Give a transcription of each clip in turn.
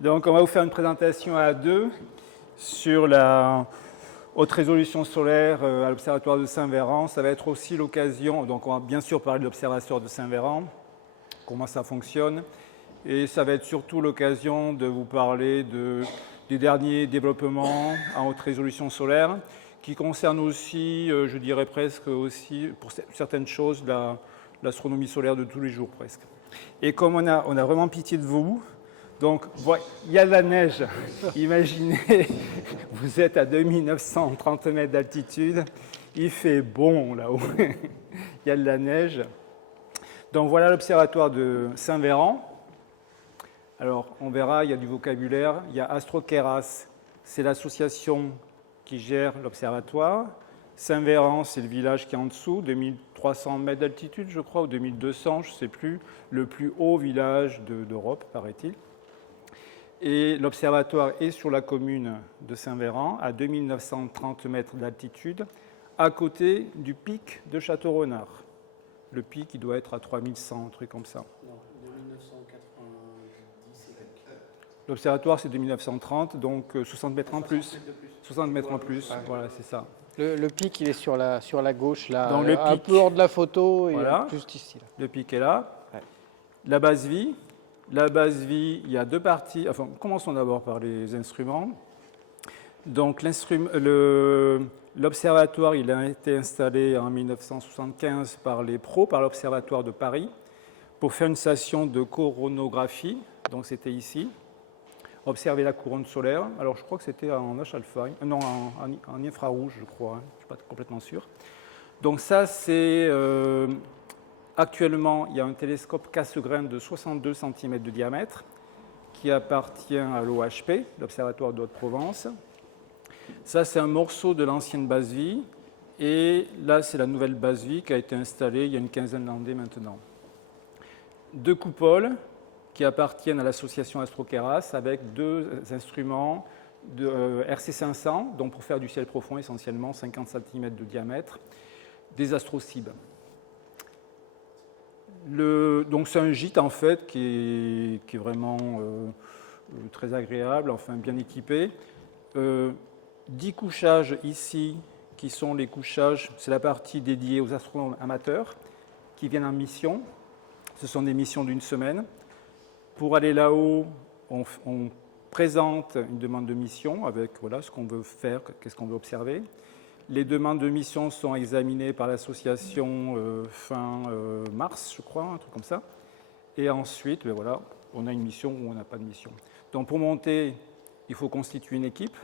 Donc, on va vous faire une présentation à deux sur la haute résolution solaire à l'Observatoire de Saint-Véran. Ça va être aussi l'occasion, donc on va bien sûr parler de l'Observatoire de Saint-Véran, comment ça fonctionne, et ça va être surtout l'occasion de vous parler des derniers développements en haute résolution solaire, qui concernent aussi, je dirais presque aussi, pour certaines choses, l'astronomie solaire de tous les jours presque. Et comme on a vraiment pitié de vous, donc il y a de la neige. Imaginez, vous êtes à 2930 mètres d'altitude, il fait bon là-haut, il y a de la neige. Donc voilà l'observatoire de Saint-Véran. Alors on verra, il y a du vocabulaire, il y a Astrokeras, c'est l'association qui gère l'observatoire. Saint-Véran, c'est le village qui est en dessous, 2300 mètres d'altitude, je crois, ou 2200, je ne sais plus, le plus haut village d'Europe, paraît-il. Et l'observatoire est sur la commune de Saint-Véran, à 2930 mètres d'altitude, à côté du pic de Château-Renard. Le pic, il doit être à 3100, un truc comme ça. Non, 2997. L'observatoire, c'est 2930, donc 60 mètres en plus. 60 mètres en plus, voilà, c'est ça. Le pic, il est sur la gauche, là, donc, le un pic, peu hors de la photo, et voilà, juste ici. Là. Le pic est là. Ouais. La base vie. La base vie, il y a deux parties. Enfin, commençons d'abord par les instruments. Donc, l'observatoire, il a été installé en 1975 par les pros, par l'Observatoire de Paris, pour faire une station de coronographie. Donc, c'était ici. Observer la couronne solaire. Alors, je crois que c'était en H-alpha, non, en infrarouge, je crois. Hein. Je ne suis pas complètement sûr. Donc, ça, c'est... Actuellement, il y a un télescope Cassegrain de 62 cm de diamètre qui appartient à l'OHP, l'Observatoire de Haute-Provence. Ça, c'est un morceau de l'ancienne base vie. Et là, c'est la nouvelle base vie qui a été installée il y a une quinzaine d'années maintenant. Deux coupoles qui appartiennent à l'association Astrokeras avec deux instruments de RC500, donc pour faire du ciel profond essentiellement, 50 cm de diamètre, des astrocibes. Donc c'est un gîte en fait qui est vraiment très agréable, enfin bien équipé. 10 couchages ici qui sont les couchages, c'est la partie dédiée aux astronomes amateurs qui viennent en mission. Ce sont des missions d'une semaine. Pour aller là-haut, on présente une demande de mission avec voilà, ce qu'on veut faire, qu'est-ce qu'on veut observer. Les demandes de mission sont examinées par l'association fin mars, je crois, un truc comme ça. Et ensuite, ben voilà, on a une mission ou on n'a pas de mission. Donc pour monter, il faut constituer une équipe.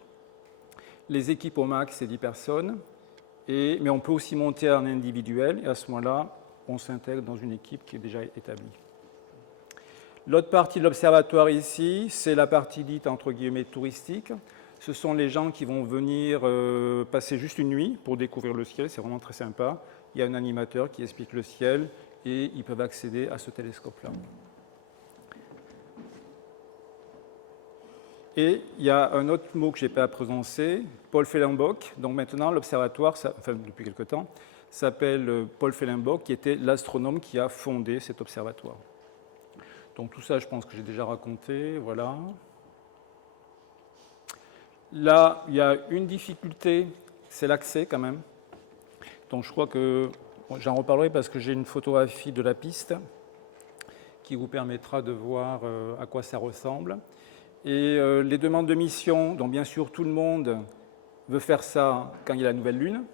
Les équipes au max, c'est 10 personnes. Mais on peut aussi monter en individuel. Et à ce moment-là, on s'intègre dans une équipe qui est déjà établie. L'autre partie de l'observatoire ici, c'est la partie dite entre guillemets touristique. Ce sont les gens qui vont venir passer juste une nuit pour découvrir le ciel, c'est vraiment très sympa. Il y a un animateur qui explique le ciel et ils peuvent accéder à ce télescope-là. Et il y a un autre mot que je n'ai pas prononcé, Paul Fehlenbock. Donc maintenant, l'observatoire, enfin depuis quelque temps, s'appelle Paul Fehlenbock, qui était l'astronome qui a fondé cet observatoire. Donc tout ça, je pense que j'ai déjà raconté, voilà. Là, il y a une difficulté, c'est l'accès quand même. Donc je crois que j'en reparlerai parce que j'ai une photographie de la piste qui vous permettra de voir à quoi ça ressemble. Et les demandes de mission, donc bien sûr tout le monde veut faire ça quand il y a la nouvelle lune.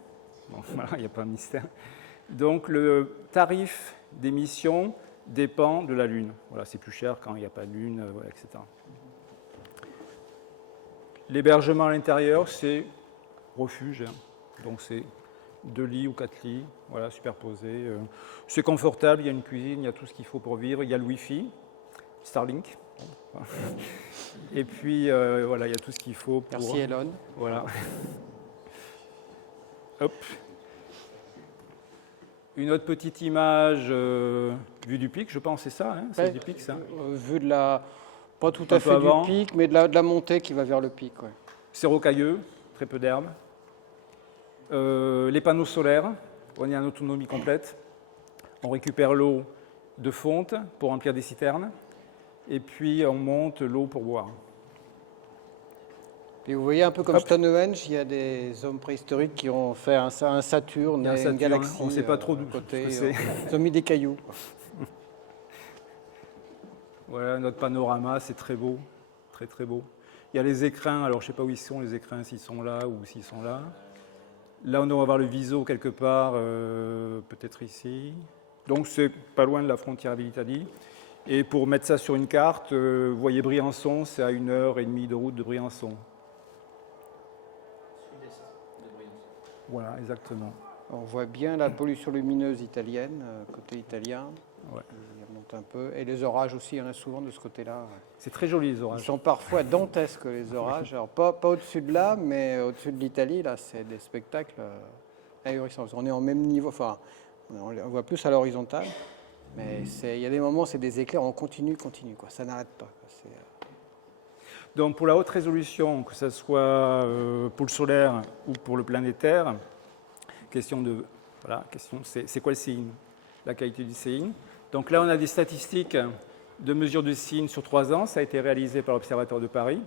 Bon, voilà, il n'y a pas de mystère. Donc le tarif des missions dépend de la lune. Voilà, c'est plus cher quand il n'y a pas de lune, etc. L'hébergement à l'intérieur, c'est refuge, donc c'est 2 lits ou 4 lits, voilà, superposés. C'est confortable, il y a une cuisine, il y a tout ce qu'il faut pour vivre, il y a le Wi-Fi, Starlink. Et puis, voilà, il y a tout ce qu'il faut pour... Merci Elon. Voilà. Hop. Une autre petite image vue du pic, je pense, c'est ça, hein, c'est Ouais, du pic, ça. Vue de la... Pas tout à fait avant. du pic, mais de la montée qui va vers le pic. Ouais. C'est rocailleux, très peu d'herbe. Les panneaux solaires, on est en autonomie complète. On récupère l'eau de fonte pour remplir des citernes. et puis on monte l'eau pour boire. Et vous voyez un peu comme Stonehenge, il y a des hommes préhistoriques qui ont fait un Saturne et une galaxie. On ne sait pas trop d'où côté. c'est. Ils ont mis des cailloux. Voilà notre panorama, c'est très beau, très très beau. Il y a les écrins, alors je ne sais pas où ils sont les écrins, s'ils sont là ou s'ils sont là. Là on doit avoir le Viso quelque part, peut-être ici. Donc c'est pas loin de la frontière avec l'Italie. Et pour mettre ça sur une carte, vous voyez Briançon, c'est à 1h30 de route de Briançon. Voilà, exactement. On voit bien la pollution lumineuse italienne, côté italien. Ouais. Il remonte un peu. Et les orages aussi, il y en a souvent de ce côté-là. C'est très joli les Ils orages. sont parfois dantesques, les orages. Alors, pas au-dessus de là, mais au-dessus de l'Italie, là, c'est des spectacles ahurissants. On est en même niveau, enfin, on voit plus à l'horizontale. Mais il y a des moments, c'est des éclairs, on continue, quoi. Ça n'arrête pas. Donc pour la haute résolution, que ce soit pour le solaire ou pour le planétaire, question c'est quoi le signe, la qualité du signe. Donc là on a des statistiques de mesure de signes sur 3 ans, ça a été réalisé par l'Observatoire de Paris,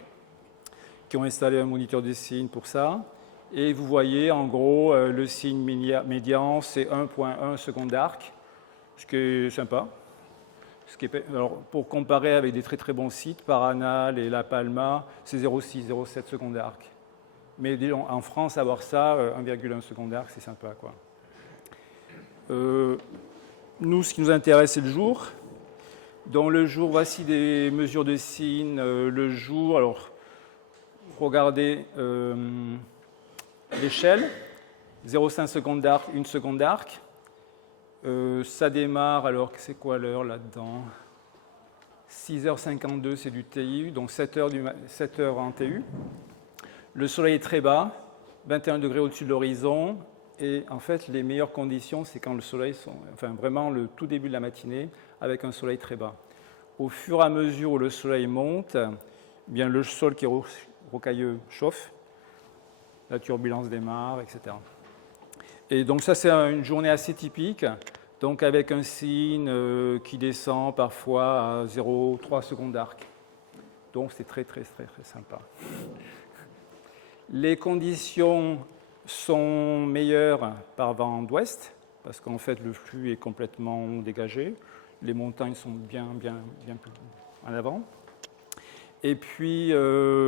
qui ont installé un moniteur de signes pour ça. Et vous voyez en gros le signe médian c'est 1,1 secondes d'arc, ce qui est sympa. Alors, pour comparer avec des très très bons sites, Paranal et La Palma, c'est 0,6, 0,7 secondes d'arc. Mais en France, avoir ça, 1,1 secondes d'arc, c'est sympa, quoi. Nous, ce qui nous intéresse, c'est le jour. Dans le jour, voici des mesures de signes. Le jour, alors, regardez l'échelle, 0,5 secondes d'arc, 1 seconde d'arc. Ça démarre, alors c'est quoi l'heure là-dedans? 6h52, c'est du TU, donc 7h en TU. Le soleil est très bas, 21 degrés au-dessus de l'horizon, et en fait, les meilleures conditions, c'est quand le soleil, vraiment le tout début de la matinée, avec un soleil très bas. Au fur et à mesure où le soleil monte, eh bien, le sol qui est rocailleux chauffe, la turbulence démarre, etc. Et donc ça, c'est une journée assez typique, donc avec un signe qui descend parfois à 0,3 secondes d'arc. Donc c'est très, très, très, très sympa. Les conditions sont meilleures par vent d'ouest, parce qu'en fait, le flux est complètement dégagé. Les montagnes sont bien plus en avant. Et puis,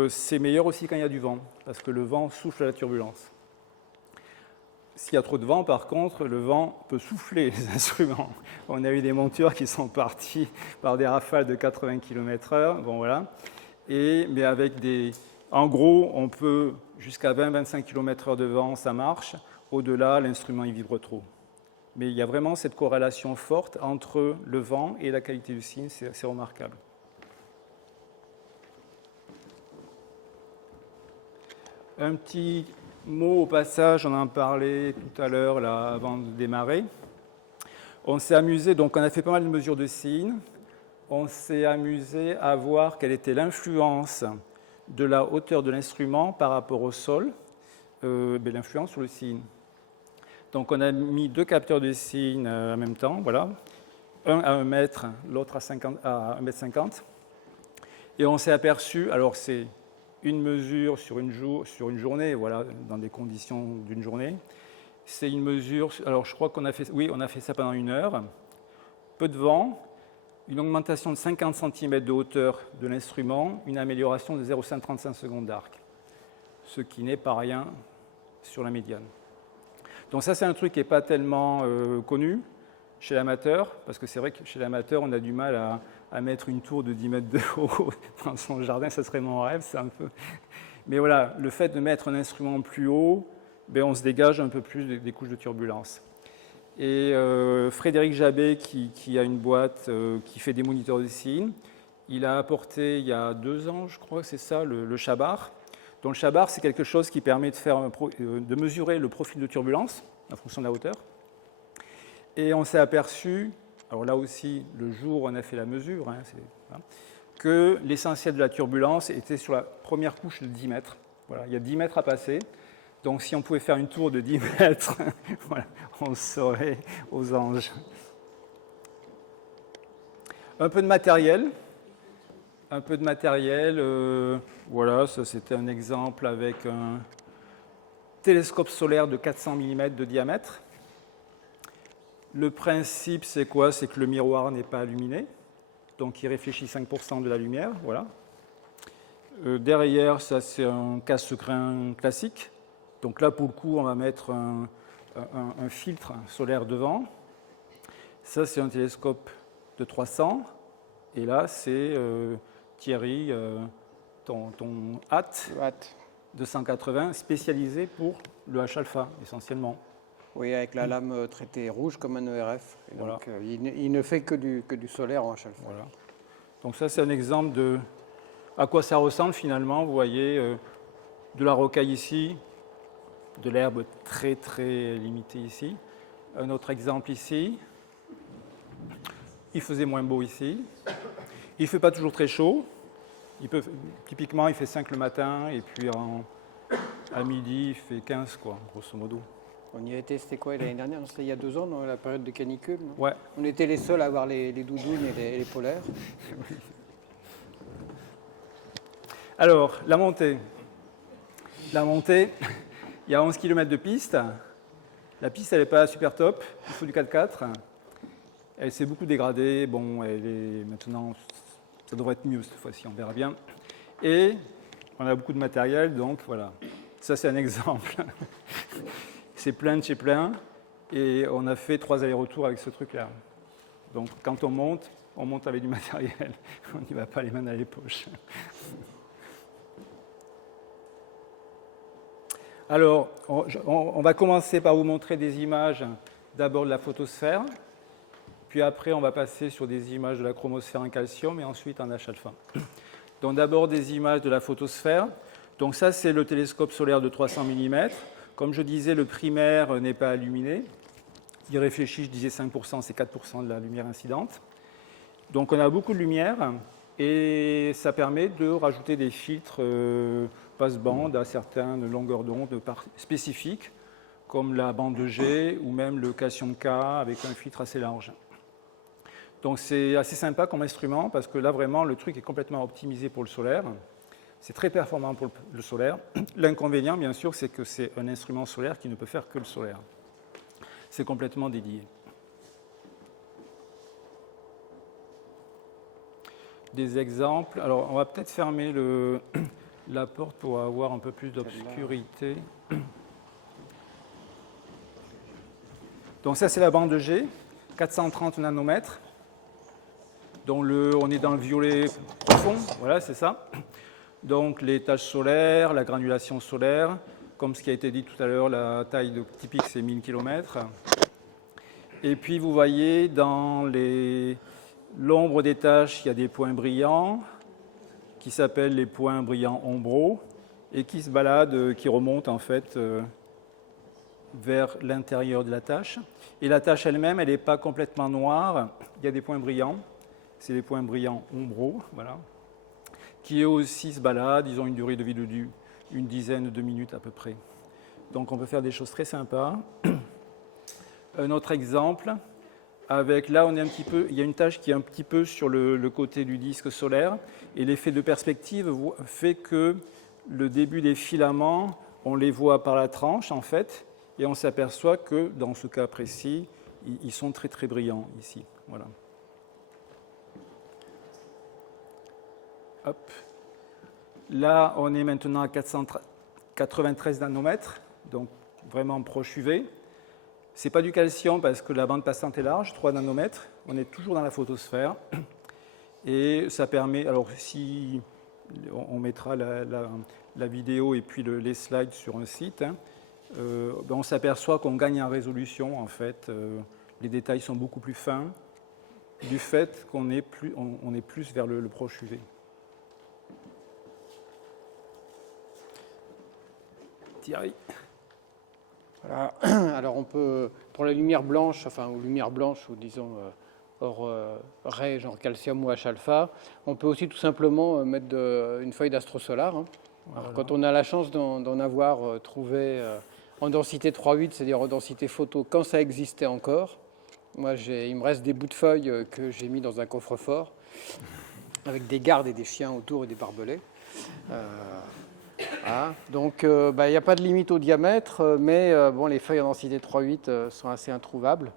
c'est meilleur aussi quand il y a du vent, parce que le vent souffle à la turbulence. S'il y a trop de vent, par contre, le vent peut souffler les instruments. On a eu des montures qui sont parties par des rafales de 80 km/h. Bon, voilà. Mais avec en gros, on peut jusqu'à 20-25 km/h de vent, ça marche. Au-delà, l'instrument il vibre trop. Mais il y a vraiment cette corrélation forte entre le vent et la qualité du signe, c'est remarquable. Un petit mot au passage, on en parlait tout à l'heure là, avant de démarrer. On s'est amusé, donc on a fait pas mal de mesures de signes. On s'est amusé à voir quelle était l'influence de la hauteur de l'instrument par rapport au sol, l'influence sur le signe. Donc on a mis 2 capteurs de signes en même temps, voilà. Un à 1 mètre, l'autre à 1,50 m. Et on s'est aperçu, alors c'est une mesure sur une journée, voilà, dans des conditions d'une journée. C'est une mesure, alors je crois qu'on a fait ça pendant 1 heure. Peu de vent, une augmentation de 50 cm de hauteur de l'instrument, une amélioration de 0,35 secondes d'arc, ce qui n'est pas rien sur la médiane. Donc ça, c'est un truc qui n'est pas tellement connu chez l'amateur, parce que c'est vrai que chez l'amateur, on a du mal à mettre une tour de 10 mètres de haut dans son jardin, ça serait mon rêve, c'est un peu... Mais voilà, le fait de mettre un instrument plus haut, on se dégage un peu plus des couches de turbulence. Et Frédéric Jabet, qui a une boîte qui fait des moniteurs de signes, il a apporté il y a 2 ans, je crois que c'est ça, le Chabar. Donc le Chabar, c'est quelque chose qui permet de mesurer le profil de turbulence en fonction de la hauteur. Et on s'est aperçu, alors là aussi, le jour où on a fait la mesure, que l'essentiel de la turbulence était sur la première couche de 10 mètres. Voilà, il y a 10 mètres à passer. Donc si on pouvait faire une tour de 10 mètres, voilà, on serait aux anges. Un peu de matériel. un peu de matériel. Voilà, ça c'était un exemple avec un télescope solaire de 400 mm de diamètre. Le principe, c'est quoi? C'est que le miroir n'est pas illuminé, donc il réfléchit 5% de la lumière. Voilà. Derrière, ça c'est un casse-grain classique. Donc là, pour le coup, on va mettre un filtre solaire devant. Ça, c'est un télescope de 300. Et là, c'est Thierry, ton hâte de 180, spécialisé pour le H-alpha, essentiellement. Oui, avec la lame traitée rouge comme un ERF. Et Voilà. donc, il ne fait que du solaire en H-alpha. Voilà. Donc ça, c'est un exemple de à quoi ça ressemble finalement. Vous voyez de la rocaille ici, de l'herbe très très limitée ici. Un autre exemple ici. Il faisait moins beau ici. Il ne fait pas toujours très chaud. Typiquement, il fait 5 le matin et puis à midi, il fait 15, quoi, grosso modo. On y a été, c'était quoi l'année dernière? C'était il y a 2 ans, dans la période de canicule. Non? Ouais. On était les seuls à avoir les doudounes et les polaires. Alors, la montée. La montée, il y a 11 km de piste. La piste, elle n'est pas super top. Il faut du 4x4. Elle s'est beaucoup dégradée. Bon, elle est maintenant, ça devrait être mieux cette fois-ci, on verra bien. Et on a beaucoup de matériel, donc voilà. Ça, c'est un exemple. C'est plein de chez plein. Et on a fait 3 allers-retours avec ce truc-là. Donc, quand on monte avec du matériel. On n'y va pas les mains dans les poches. Alors, on va commencer par vous montrer des images d'abord de la photosphère, puis après on va passer sur des images de la chromosphère en calcium et ensuite en H-alpha. Donc d'abord des images de la photosphère. Donc ça c'est le télescope solaire de 300 mm. Comme je disais, le primaire n'est pas illuminé. Il réfléchit, je disais 5%, c'est 4% de la lumière incidente. Donc on a beaucoup de lumière et ça permet de rajouter des filtres passe-bande à certaines longueurs d'onde spécifiques, comme la bande G ou même le calcium K avec un filtre assez large. Donc c'est assez sympa comme instrument parce que là vraiment le truc est complètement optimisé pour le solaire. C'est très performant pour le solaire. L'inconvénient bien sûr c'est que c'est un instrument solaire qui ne peut faire que le solaire. C'est complètement dédié. Des exemples. Alors on va peut-être fermer la porte pour avoir un peu plus d'obscurité. Donc ça c'est la bande G, 430 nanomètres. Donc on est dans le violet profond, voilà c'est ça. Donc les taches solaires, la granulation solaire, comme ce qui a été dit tout à l'heure, la taille typique c'est 1000 km. Et puis vous voyez dans l'ombre des taches, il y a des points brillants qui s'appellent les points brillants ombraux et qui se baladent, qui remontent en fait vers l'intérieur de la tache. Et la tache elle-même, elle n'est pas complètement noire, il y a des points brillants, c'est les points brillants ombraux, voilà, qui eux aussi se baladent, ils ont une durée de vie d'une dizaine de minutes à peu près. Donc on peut faire des choses très sympas. Un autre exemple, avec là on est un petit peu, il y a une tache qui est un petit peu sur le côté du disque solaire et l'effet de perspective fait que le début des filaments, on les voit par la tranche en fait et on s'aperçoit que dans ce cas précis, ils sont très très brillants ici. Voilà. Hop. Là on est maintenant à 493 nanomètres, donc vraiment proche UV. Ce n'est pas du calcium parce que la bande passante est large, 3 nanomètres. On est toujours dans la photosphère. Et ça permet, alors si on mettra la vidéo et puis les slides sur un site, on s'aperçoit qu'on gagne en résolution en fait. Les détails sont beaucoup plus fins du fait qu'on est plus vers le proche UV. Thierry. Voilà. Alors on peut, pour la lumière blanche, ou disons hors ray, genre calcium ou H-alpha, on peut aussi tout simplement mettre une feuille d'astrosolar. Hein. Alors, voilà. Quand on a la chance d'en avoir trouvé en densité 3,8, c'est-à-dire en densité photo, quand ça existait encore, moi il me reste des bouts de feuilles que j'ai mis dans un coffre-fort. avec des gardes et des chiens autour et des barbelés. Voilà. Donc, il n'y a pas de limite au diamètre, mais bon, les feuilles en densité 3,8 sont assez introuvables.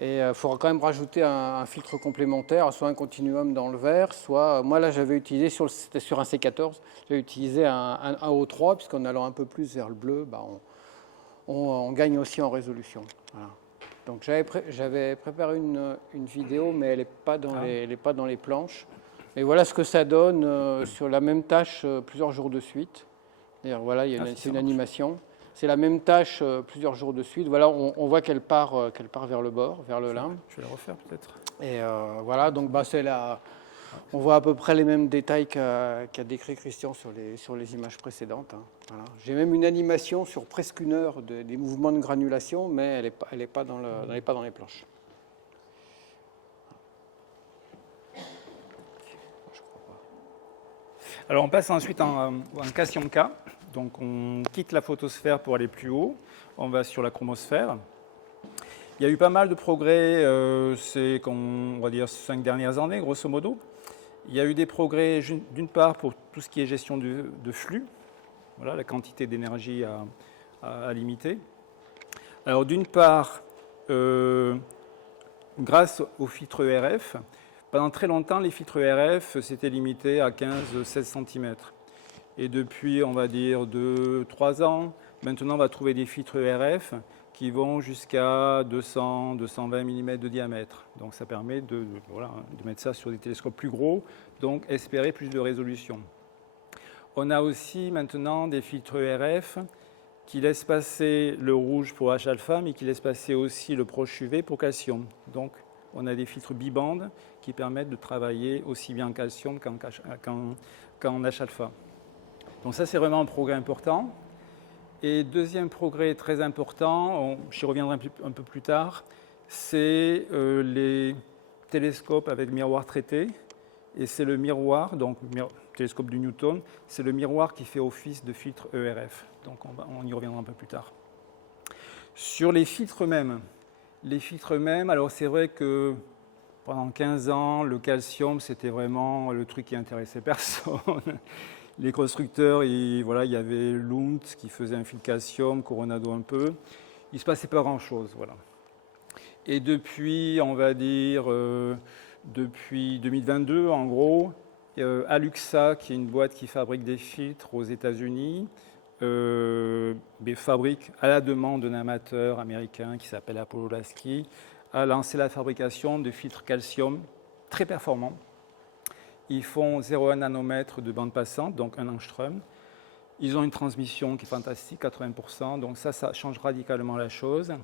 Et il faudra quand même rajouter un filtre complémentaire, soit un continuum dans le vert, soit, moi là j'avais utilisé, c'était sur un C14, j'ai utilisé un O3, puisqu'en allant un peu plus vers le bleu, on gagne aussi en résolution. Voilà. Donc j'avais préparé une vidéo, mais elle n'est pas dans les planches. Mais voilà ce que ça donne sur la même tâche plusieurs jours de suite. Voilà, c'est une animation. C'est la même tâche plusieurs jours de suite. Voilà, on voit qu'elle part vers le bord, vers le limbe. Je vais la refaire peut-être. Et voilà, donc on voit à peu près les mêmes détails qu'a décrit Christian sur les images précédentes. Hein. Voilà. J'ai même une animation sur presque une heure des mouvements de granulation, mais elle n'est pas dans les planches. Alors on passe ensuite en Calcium K. Donc on quitte la photosphère pour aller plus haut. On va sur la chromosphère. Il y a eu pas mal de progrès ces, on va dire, 5 dernières années, grosso modo. Il y a eu des progrès d'une part pour tout ce qui est gestion de flux, voilà, la quantité d'énergie à limiter. Alors d'une part, grâce aux filtres ERF, pendant très longtemps, les filtres ERF s'étaient limités à 15-16 cm. Et depuis, on va dire, 2-3 ans, maintenant, on va trouver des filtres ERF qui vont jusqu'à 200-220 mm de diamètre. Donc, ça permet de mettre ça sur des télescopes plus gros, donc espérer plus de résolution. On a aussi maintenant des filtres ERF qui laissent passer le rouge pour H-alpha, mais qui laissent passer aussi le proche UV pour calcium. Donc, on a des filtres bibandes qui permettent de travailler aussi bien en calcium qu'en H-alpha. Donc ça, c'est vraiment un progrès important. Et deuxième progrès très important, j'y reviendrai un peu plus tard, c'est les télescopes avec miroir traité. Et c'est le miroir, donc le télescope du Newton, c'est le miroir qui fait office de filtre ERF. Donc on y reviendra un peu plus tard. Sur les filtres mêmes, alors c'est vrai que pendant 15 ans, le calcium, c'était vraiment le truc qui intéressait personne. Les constructeurs, il y avait Lund qui faisait un filtre calcium, Coronado un peu. Il ne se passait pas grand-chose. Voilà. Et depuis, on va dire, depuis 2022, en gros, Aluxa, qui est une boîte qui fabrique des filtres aux États-Unis, fabrique à la demande d'un amateur américain qui s'appelle Apollo Lasky, a lancé la fabrication de filtres calcium très performants. Ils font 0,1 nanomètre de bande passante, donc 1 angstrom. Ils ont une transmission qui est fantastique, 80%, donc ça change radicalement la chose.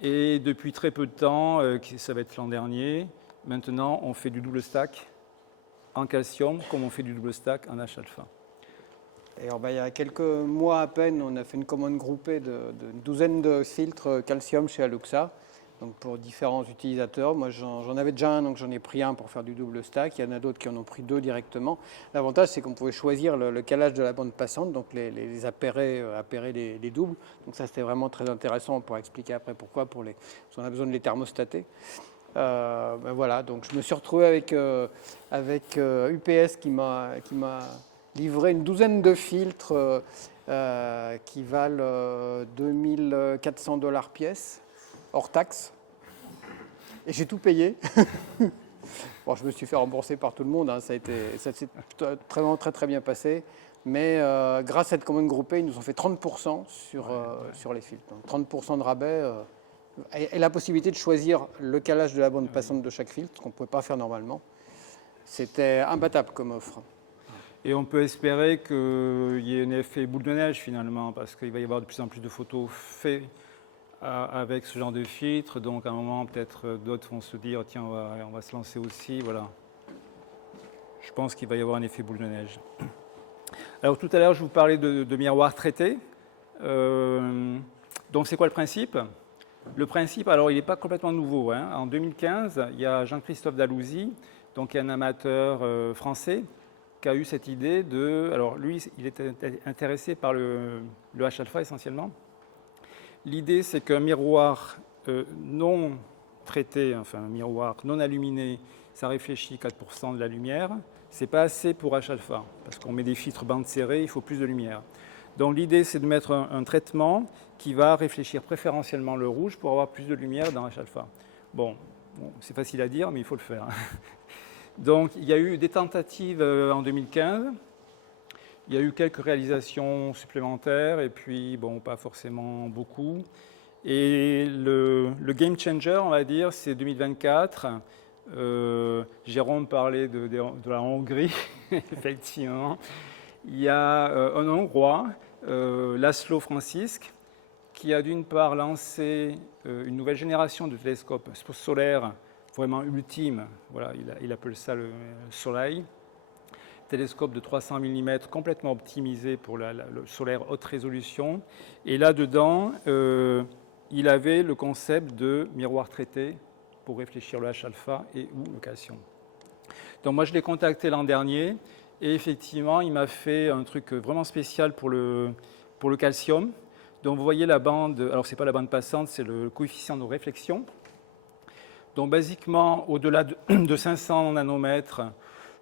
Et depuis très peu de temps, ça va être l'an dernier, maintenant on fait du double stack en calcium comme on fait du double stack en H-alpha. Et alors, il y a quelques mois à peine, on a fait une commande groupée d'une douzaine de filtres calcium chez Aluxa. Donc pour différents utilisateurs. Moi, j'en avais déjà un, donc j'en ai pris un pour faire du double stack. Il y en a d'autres qui en ont pris 2 directement. L'avantage, c'est qu'on pouvait choisir le calage de la bande passante, donc les appairer les doubles. Donc ça, c'était vraiment très intéressant. On pourra expliquer après pourquoi, parce qu'on a besoin de les thermostater. Voilà, donc je me suis retrouvé avec UPS qui m'a livré une douzaine de filtres qui valent $2400 pièce, hors taxe, et j'ai tout payé. Bon, je me suis fait rembourser par tout le monde, hein. Ça s'est très, très bien passé, mais grâce à cette commande groupée, ils nous ont fait 30% sur les filtres. Donc 30% de rabais et la possibilité de choisir le calage de la bande passante de chaque filtre, ce qu'on ne pouvait pas faire normalement. C'était imbattable comme offre. Et on peut espérer qu'il y ait un effet boule de neige finalement, parce qu'il va y avoir de plus en plus de photos faites avec ce genre de filtre, donc à un moment peut-être d'autres vont se dire tiens on va se lancer aussi, voilà. Je pense qu'il va y avoir un effet boule de neige. Alors tout à l'heure je vous parlais de miroir traité. Donc c'est quoi le principe ? Le principe, alors il n'est pas complètement nouveau, hein. En 2015, il y a Jean-Christophe Dallouzy, donc un amateur français, qui a eu cette idée alors lui il était intéressé par le H-alpha essentiellement. L'idée, c'est qu'un miroir non traité, enfin un miroir non illuminé, ça réfléchit 4% de la lumière. Ce n'est pas assez pour H-alpha, parce qu'on met des filtres bandes serrées, il faut plus de lumière. Donc l'idée, c'est de mettre un traitement qui va réfléchir préférentiellement le rouge pour avoir plus de lumière dans H-alpha. Bon, c'est facile à dire, mais il faut le faire. Donc il y a eu des tentatives en 2015. Il y a eu quelques réalisations supplémentaires, et puis, bon, pas forcément beaucoup. Et le game changer, on va dire, c'est 2024. Jérôme parlait de la Hongrie, effectivement. Il y a un Hongrois, Laszlo Francisc, qui a d'une part lancé une nouvelle génération de télescopes solaires vraiment ultimes. Voilà, il appelle ça le Soleil. Télescope de 300 mm complètement optimisé pour le solaire haute résolution. Et là-dedans, il avait le concept de miroir traité pour réfléchir le H-alpha et ou le calcium. Donc moi, je l'ai contacté l'an dernier et effectivement, il m'a fait un truc vraiment spécial pour le calcium. Donc vous voyez la bande, alors ce n'est pas la bande passante, c'est le coefficient de réflexion. Donc basiquement, au-delà de 500 nanomètres,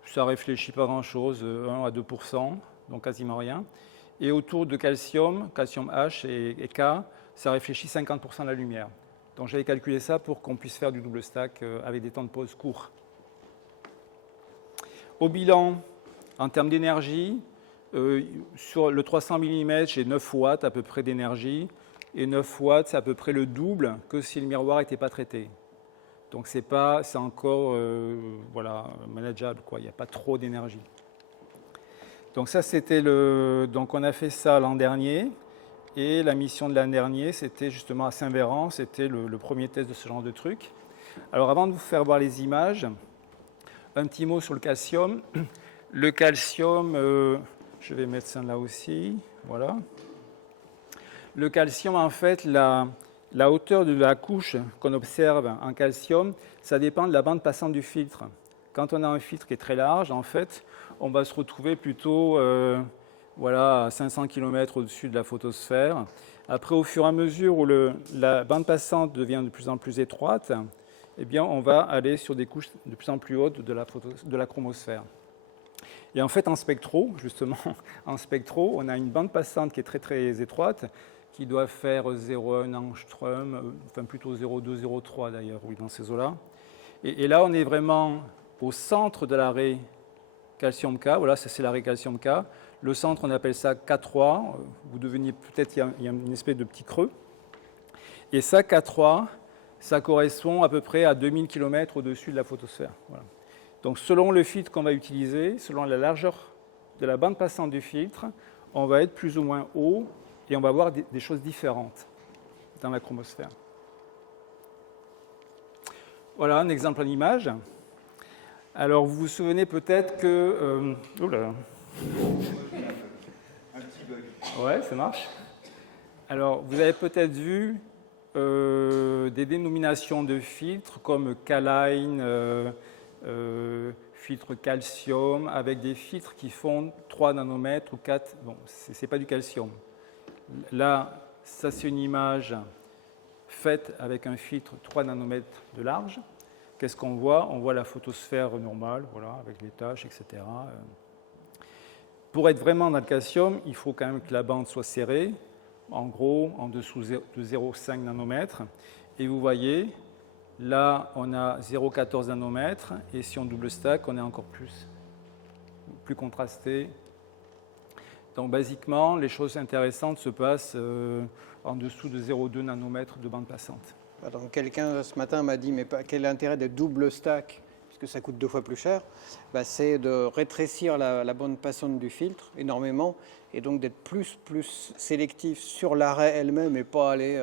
ça ne réfléchit pas grand-chose, 1 à 2%, donc quasiment rien. Et autour de calcium H et K, ça réfléchit 50% de la lumière. Donc j'avais calculé ça pour qu'on puisse faire du double stack avec des temps de pause courts. Au bilan, en termes d'énergie, sur le 300 mm, j'ai 9 watts à peu près d'énergie. Et 9 watts, c'est à peu près le double que si le miroir n'était pas traité. Donc c'est encore voilà, manageable, quoi. Il n'y a pas trop d'énergie. Donc ça, c'était donc on a fait ça l'an dernier. Et la mission de l'année dernière, c'était justement à Saint-Véran, c'était le premier test de ce genre de truc. Alors avant de vous faire voir les images, un petit mot sur le calcium. Le calcium, je vais mettre ça là aussi, voilà. Le calcium, en fait, la hauteur de la couche qu'on observe en calcium, ça dépend de la bande passante du filtre. Quand on a un filtre qui est très large, en fait, on va se retrouver plutôt voilà, à 500 km au-dessus de la photosphère. Après, au fur et à mesure où la bande passante devient de plus en plus étroite, eh bien, on va aller sur des couches de plus en plus hautes de la chromosphère. Et en fait, en spectro, justement, on a une bande passante qui est très très étroite, qui doit faire 0,1 angstrom, enfin plutôt 0,2, 0,3 d'ailleurs, oui, dans ces eaux-là. Et là, on est vraiment au centre de l'arrêt calcium K. Voilà, ça c'est l'arrêt calcium K. Le centre, on appelle ça K3. Vous devenez peut-être, il y a une espèce de petit creux. Et ça, K3, ça correspond à peu près à 2000 km au-dessus de la photosphère. Voilà. Donc, selon le filtre qu'on va utiliser, selon la largeur de la bande passante du filtre, on va être plus ou moins haut et on va voir des choses différentes dans la chromosphère. Voilà un exemple en image. Alors, vous vous souvenez peut-être que... Un petit bug. Ouais, ça marche. Alors, vous avez peut-être vu des dénominations de filtres comme K-line, filtre calcium, avec des filtres qui font 3 nanomètres ou 4. Bon, ce n'est pas du calcium. Là, ça c'est une image faite avec un filtre 3 nanomètres de large. Qu'est-ce qu'on voit? On voit la photosphère normale, voilà, avec les taches, etc. Pour être vraiment dans le calcium, il faut quand même que la bande soit serrée, en gros en dessous de 0,5 nanomètres. Et vous voyez, là, on a 0,14 nanomètres, et si on double stack, on est encore plus contrasté. Donc, basiquement, les choses intéressantes se passent en dessous de 0,2 nanomètres de bande passante. Donc, quelqu'un ce matin m'a dit, mais quel est l'intérêt des double stack, puisque ça coûte 2 fois plus cher? C'est de rétrécir la bande passante du filtre énormément, et donc d'être plus sélectif sur l'arrêt elle-même et pas aller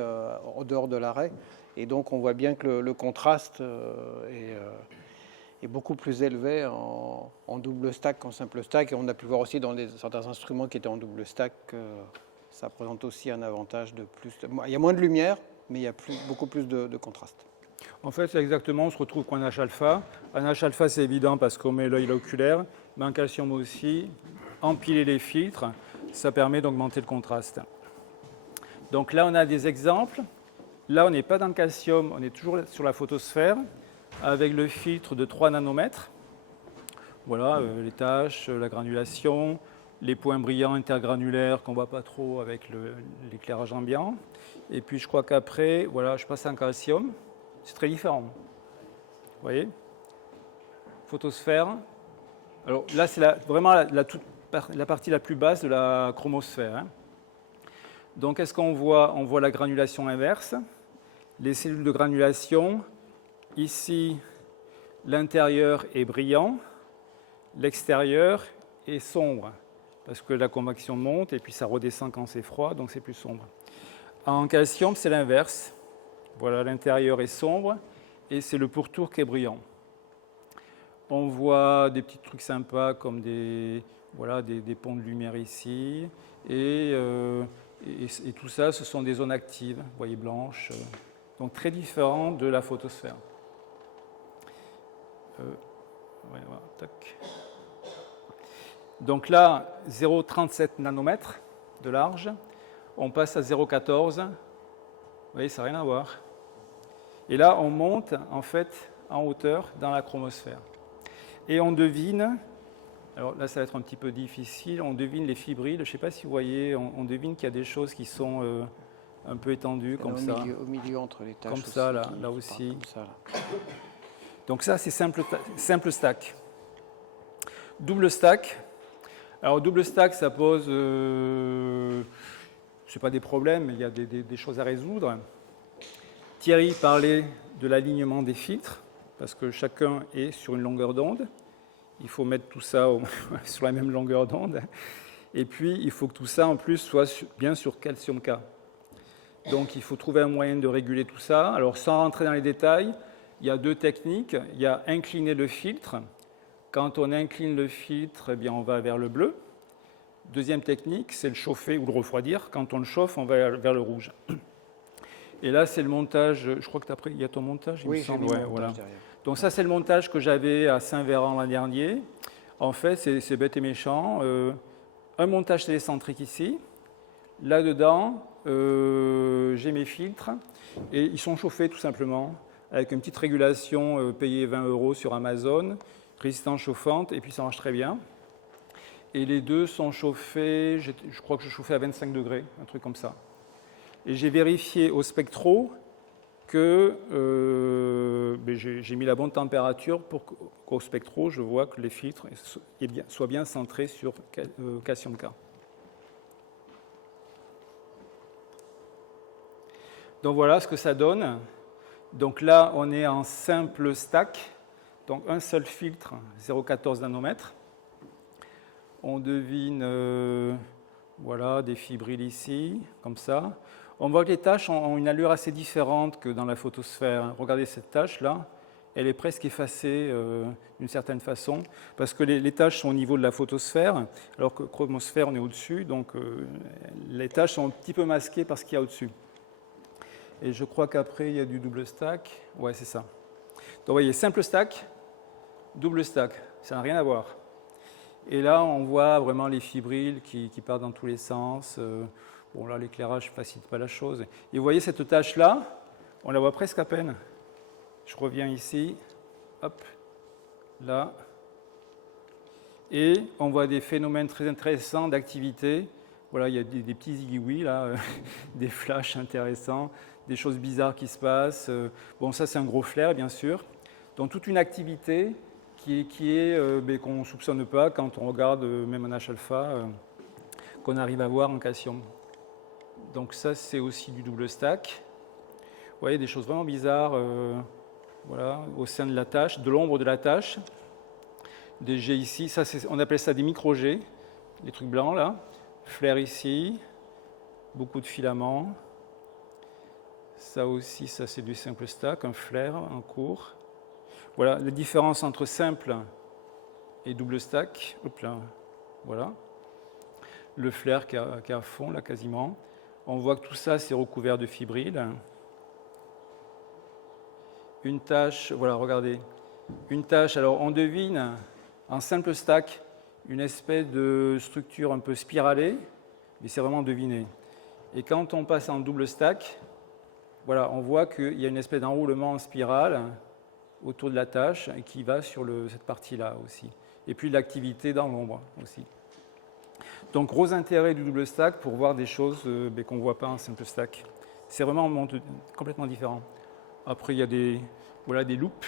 en dehors de l'arrêt. Et donc, on voit bien que le contraste est beaucoup plus élevé en double stack qu'en simple stack. Et on a pu voir aussi dans certains instruments qui étaient en double stack que ça présente aussi un avantage de plus. Il y a moins de lumière, mais il y a beaucoup plus de contraste. En fait, c'est exactement, on se retrouve qu'en H-alpha. En H-alpha, c'est évident parce qu'on met l'œil oculaire, mais en calcium aussi, empiler les filtres, ça permet d'augmenter le contraste. Donc là, on a des exemples. Là, on n'est pas dans le calcium, on est toujours sur la photosphère, avec le filtre de 3 nanomètres. Voilà, les taches, la granulation, les points brillants intergranulaires qu'on ne voit pas trop avec l'éclairage ambiant. Et puis je crois qu'après, voilà, je passe en calcium. C'est très différent. Vous voyez? Photosphère. Alors là, c'est vraiment la partie la plus basse de la chromosphère. Hein. Donc, qu'est-ce qu'on voit? On voit la granulation inverse. Les cellules de granulation. Ici, l'intérieur est brillant. L'extérieur est sombre. Parce que la convection monte et puis ça redescend quand c'est froid, donc c'est plus sombre. En calcium, c'est l'inverse. Voilà, l'intérieur est sombre et c'est le pourtour qui est brillant. On voit des petits trucs sympas comme des ponts de lumière ici. Et tout ça, ce sont des zones actives, vous voyez, blanches. Donc très différent de la photosphère. Voilà, tac. Donc là, 0,37 nanomètres de large. On passe à 0,14. Vous voyez, ça n'a rien à voir. Et là, on monte en fait en hauteur dans la chromosphère. Et on devine, alors là ça va être un petit peu difficile, on devine les fibriles. Je ne sais pas si vous voyez, on devine qu'il y a des choses qui sont un peu étendues comme ça. Au milieu entre les taches. Comme ça, là aussi. Comme ça, là. Donc ça, c'est simple stack. Double stack. Alors double stack, ça pose, c'est pas des problèmes, mais il y a des choses à résoudre. Thierry parlait de l'alignement des filtres, parce que chacun est sur une longueur d'onde. Il faut mettre tout ça sur la même longueur d'onde. Et puis, il faut que tout ça, en plus, soit bien sur calcium K. Donc, il faut trouver un moyen de réguler tout ça. Alors, sans rentrer dans les détails, il y a deux techniques. Il y a incliner le filtre. Quand on incline le filtre, eh bien, on va vers le bleu. Deuxième technique, c'est le chauffer ou le refroidir. Quand on le chauffe, on va vers le rouge. Et là, c'est le montage. Je crois que il y a ton montage, il me semble. Ouais, voilà. Donc ça, c'est le montage que j'avais à Saint-Véran l'an dernier. En fait, c'est bête et méchant. Un montage télécentrique ici. Là-dedans, j'ai mes filtres. Et ils sont chauffés tout simplement, avec une petite régulation payée 20 € sur Amazon, résistance chauffante, et puis ça marche très bien. Et les deux sont chauffés, je crois que je chauffais à 25 degrés, un truc comme ça. Et j'ai vérifié au spectro que j'ai mis la bonne température pour qu'au spectro, je vois que les filtres soient bien centrés sur calcium K. Donc voilà ce que ça donne. Donc là, on est en simple stack, donc un seul filtre, 0,14 nanomètres. On devine voilà, des fibriles ici, comme ça. On voit que les taches ont une allure assez différente que dans la photosphère. Regardez cette tache-là, elle est presque effacée d'une certaine façon, parce que les taches sont au niveau de la photosphère, alors que chromosphère, on est au-dessus, donc les taches sont un petit peu masquées par ce qu'il y a au-dessus. Et je crois qu'après, il y a du double stack. Ouais, c'est ça. Donc, vous voyez, simple stack, double stack, ça n'a rien à voir. Et là, on voit vraiment les fibriles qui partent dans tous les sens. Bon, là, l'éclairage ne facilite pas la chose. Et vous voyez cette tache-là, on la voit presque à peine. Je reviens ici, hop, là. Et on voit des phénomènes très intéressants d'activité. Voilà, il y a des petits aiguilles, là, des flashs intéressants, des choses bizarres qui se passent. Bon, ça, c'est un gros flair, bien sûr. Donc, toute une activité qu'on ne soupçonne pas quand on regarde même en H-alpha, qu'on arrive à voir en calcium. Donc ça, c'est aussi du double stack. Vous voyez, des choses vraiment bizarres voilà, au sein de la tâche, de l'ombre de la tâche. Des jets ici, ça, on appelle ça des micro-jets, les trucs blancs là. Flair ici, beaucoup de filaments. Ça aussi, ça c'est du simple stack, un flair en cours. Voilà la différence entre simple et double stack. Hop là, voilà. Le flair qui est à fond, là, quasiment. On voit que tout ça, c'est recouvert de fibriles. Une tâche, voilà, regardez. Une tâche, alors on devine en simple stack une espèce de structure un peu spiralée, mais c'est vraiment deviné. Et quand on passe en double stack, voilà, on voit qu'il y a une espèce d'enroulement en spirale autour de la tâche qui va sur cette partie-là aussi. et puis l'activité dans l'ombre aussi. Donc, gros intérêt du double stack pour voir des choses qu'on ne voit pas en simple stack. C'est vraiment un monde complètement différent. Après, il y a des loupes.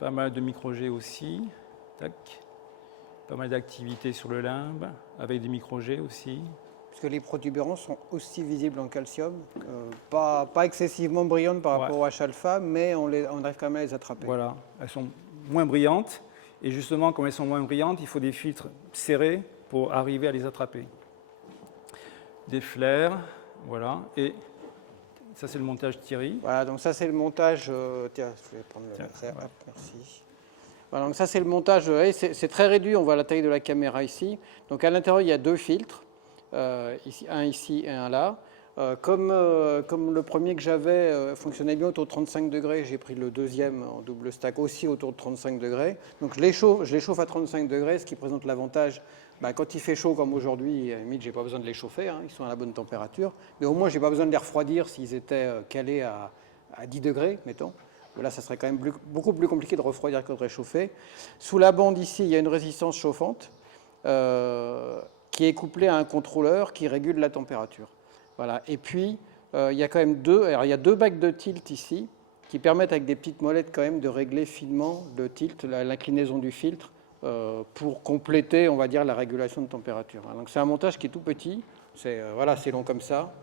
Pas mal de micro-G aussi. Tac. Pas mal d'activités sur le limbe, avec des micro-G aussi. Parce que les protubérances sont aussi visibles en calcium, pas excessivement brillantes par rapport au H-alpha, mais on arrive quand même à les attraper. Voilà, elles sont moins brillantes. Et justement, comme elles sont moins brillantes, il faut des filtres serrés pour arriver à les attraper. Des flares, voilà. Et ça, c'est le montage Thierry. Voilà, donc ça, c'est le montage. Tiens, je vais prendre le laser. Hop, merci. Voilà, donc ça, c'est le montage. C'est très réduit, on voit la taille de la caméra ici. Donc à l'intérieur, il y a 2 filtres, un ici et un là. Comme le premier que j'avais fonctionnait bien autour de 35 degrés, j'ai pris le deuxième en double stack aussi autour de 35 degrés. Donc je les chauffe à 35 degrés, ce qui présente l'avantage. Quand il fait chaud comme aujourd'hui, à la limite, je n'ai pas besoin de les chauffer, ils sont à la bonne température. Mais au moins, je n'ai pas besoin de les refroidir s'ils étaient calés à 10 degrés, mettons. Là, ça serait quand même beaucoup plus compliqué de refroidir que de réchauffer. Sous la bande ici, il y a une résistance chauffante qui est couplée à un contrôleur qui régule la température. Voilà. Et puis, il y a quand même il y a 2 bacs de tilt ici qui permettent avec des petites molettes quand même de régler finement le tilt, l'inclinaison du filtre pour compléter, on va dire, la régulation de température. Donc c'est un montage qui est tout petit, c'est long comme ça,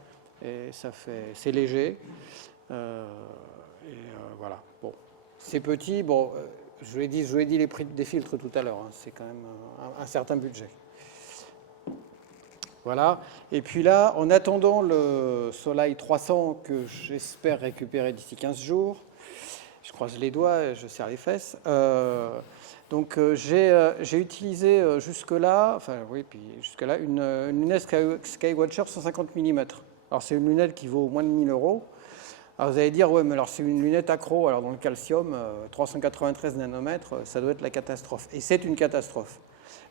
et c'est léger. Voilà. Bon, c'est petit. Bon, je vous ai dit les prix des filtres tout à l'heure. C'est quand même un certain budget. Voilà. Et puis là, en attendant le Soleil 300 que j'espère récupérer d'ici 15 jours, je croise les doigts, je serre les fesses. Donc j'ai utilisé jusque-là une lunette Skywatcher 150 mm. Alors c'est une lunette qui vaut moins de 1 000 €. Alors vous allez dire, ouais, mais alors c'est une lunette accro. Alors dans le calcium, 393 nanomètres, ça doit être la catastrophe. Et c'est une catastrophe.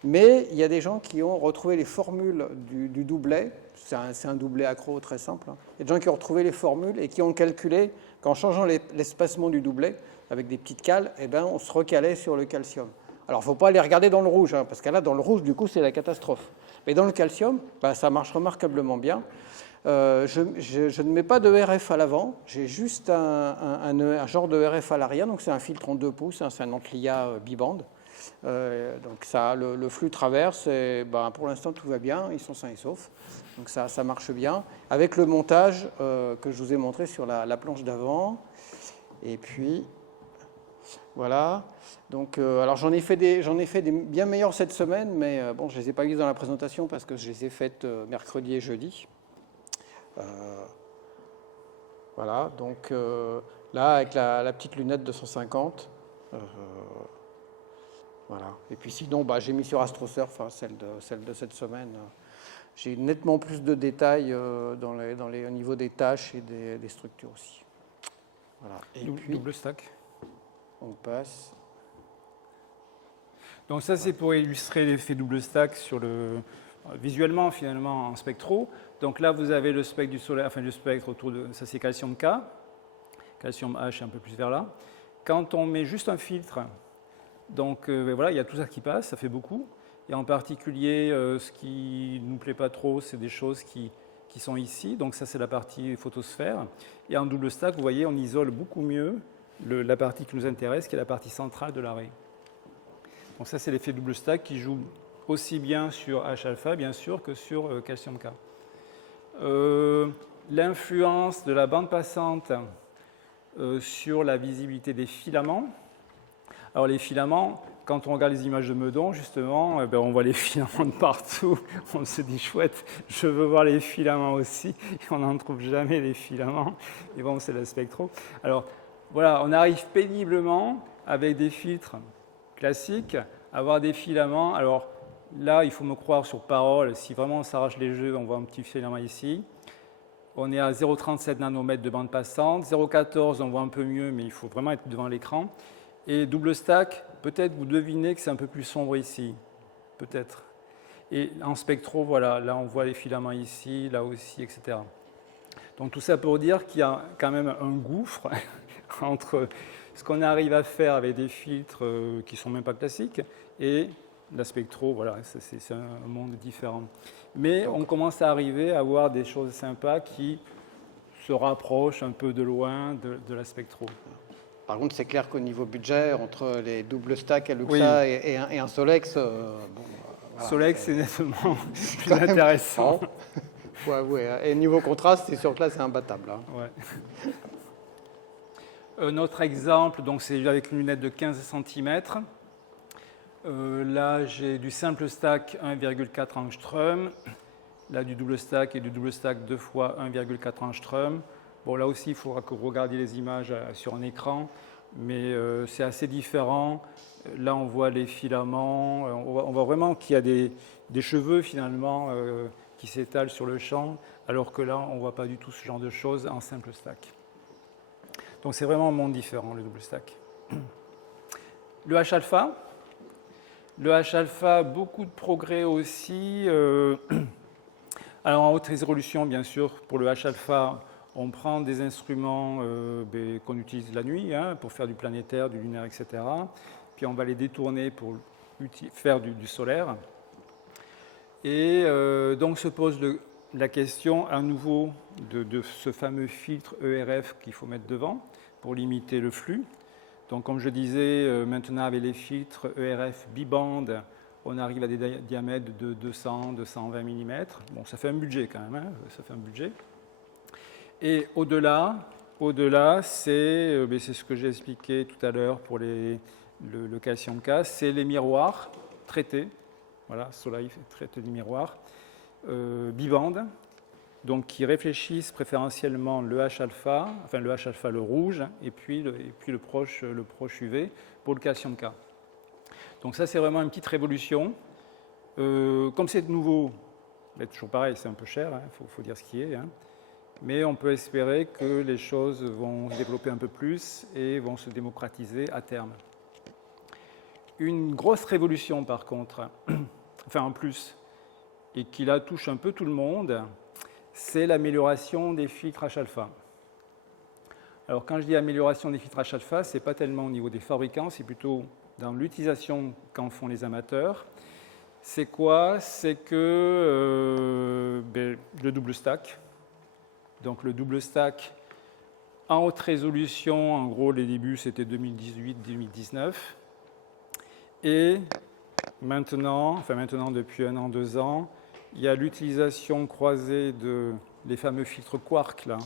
Mais il y a des gens qui ont retrouvé les formules du doublet. C'est un doublet accro très simple. Il y a des gens qui ont retrouvé les formules et qui ont calculé qu'en changeant l'espacement du doublet, avec des petites cales, on se recalait sur le calcium. Alors, il ne faut pas aller regarder dans le rouge, parce que là, dans le rouge, du coup, c'est la catastrophe. Mais dans le calcium, ça marche remarquablement bien. Je ne mets pas de RF à l'avant, j'ai juste un genre de RF à l'arrière, donc c'est un filtre en 2 pouces, c'est un Antlia bibande. Donc ça, le flux traverse, et pour l'instant tout va bien, ils sont sains et saufs. Donc ça marche bien, avec le montage que je vous ai montré sur la planche d'avant. Et puis, voilà. Donc, alors j'en ai fait des bien meilleurs cette semaine, mais bon, je ne les ai pas mis dans la présentation parce que je les ai faites mercredi et jeudi. Voilà, donc là, avec la petite lunette de 150. Voilà. Et puis sinon, j'ai mis sur AstroSurf, celle de cette semaine. J'ai nettement plus de détails au niveau des tâches et des structures aussi. Voilà. Et puis, double stack. On passe. Donc ça, c'est pour illustrer l'effet double stack visuellement, finalement, en spectro. Donc là, vous avez le spectre du Soleil, enfin le spectre autour de ça, c'est calcium K, calcium H un peu plus vers là. Quand on met juste un filtre, donc voilà, il y a tout ça qui passe, ça fait beaucoup. Et en particulier, ce qui ne nous plaît pas trop, c'est des choses qui sont ici. Donc ça, c'est la partie photosphère. Et en double stack, vous voyez, on isole beaucoup mieux la partie qui nous intéresse, qui est la partie centrale de l'array. Donc ça, c'est l'effet double stack qui joue aussi bien sur H-alpha, bien sûr, que sur calcium K. L'influence de la bande passante sur la visibilité des filaments. Alors les filaments, quand on regarde les images de Meudon, justement, on voit les filaments de partout. On se dit, chouette, je veux voir les filaments aussi. Et on n'en trouve jamais les filaments. Et bon, c'est la spectro. Alors voilà, on arrive péniblement avec des filtres classiques à avoir des filaments. Alors là, il faut me croire sur parole. Si vraiment on s'arrache les jeux, on voit un petit filament ici. On est à 0,37 nanomètres de bande passante. 0,14, on voit un peu mieux, mais il faut vraiment être devant l'écran. Et double stack, peut-être vous devinez que c'est un peu plus sombre ici. Peut-être. Et en spectro, voilà, là on voit les filaments ici, là aussi, etc. Donc tout ça pour dire qu'il y a quand même un gouffre entre ce qu'on arrive à faire avec des filtres qui ne sont même pas classiques et la spectro, voilà, c'est un monde différent. Mais on commence à arriver à voir des choses sympas qui se rapprochent un peu de loin de la spectro. Par contre, c'est clair qu'au niveau budget, entre les doubles stacks Aluxa et un Solex, voilà, Solex, c'est nettement plus intéressant. Faut avouer, hein. Et niveau contraste, c'est sûr que là, c'est imbattable. Hein. Ouais. Un autre exemple, donc c'est avec une lunette de 15 cm. Là, j'ai du simple stack 1,4 angstrom. Là, du double stack et du double stack 2 fois 1,4 angstrom. Bon, là aussi, il faudra que vous regardiez les images sur un écran, mais c'est assez différent. Là, on voit les filaments. On voit vraiment qu'il y a des cheveux, finalement, qui s'étalent sur le champ, alors que là, on ne voit pas du tout ce genre de choses en simple stack. Donc, c'est vraiment un monde différent, le double stack. Le H-alpha. Le H-alpha, beaucoup de progrès aussi. Alors, en haute résolution, bien sûr, pour le H-alpha, on prend des instruments qu'on utilise la nuit pour faire du planétaire, du lunaire, etc. Puis, on va les détourner pour faire du solaire. Et donc, se pose la question à nouveau de ce fameux filtre ERF qu'il faut mettre devant pour limiter le flux. Donc, comme je disais, maintenant, avec les filtres ERF bi-band, on arrive à des diamètres de 200, 220 mm. Bon, ça fait un budget quand même, hein, ça fait un budget. Et au-delà, c'est ce que j'ai expliqué tout à l'heure pour le calcium K, c'est les miroirs traités. Voilà, Soleil traité des miroirs bi-band, donc qui réfléchissent préférentiellement le H-alpha, enfin le H-alpha le rouge, et puis le proche UV pour le calcium K. Donc ça, c'est vraiment une petite révolution. Comme c'est nouveau, toujours pareil, c'est un peu cher, il faut dire ce qui est, hein. Mais on peut espérer que les choses vont se développer un peu plus et vont se démocratiser à terme. Une grosse révolution, par contre, enfin en plus, et qui là touche un peu tout le monde, c'est l'amélioration des filtres H-alpha. Alors quand je dis amélioration des filtres H-alpha, ce n'est pas tellement au niveau des fabricants, c'est plutôt dans l'utilisation qu'en font les amateurs. C'est quoi? C'est que le double stack. Donc le double stack en haute résolution, en gros les débuts c'était 2018-2019. Et maintenant depuis 1 an, 2 ans, il y a l'utilisation croisée des fameux filtres quark, là,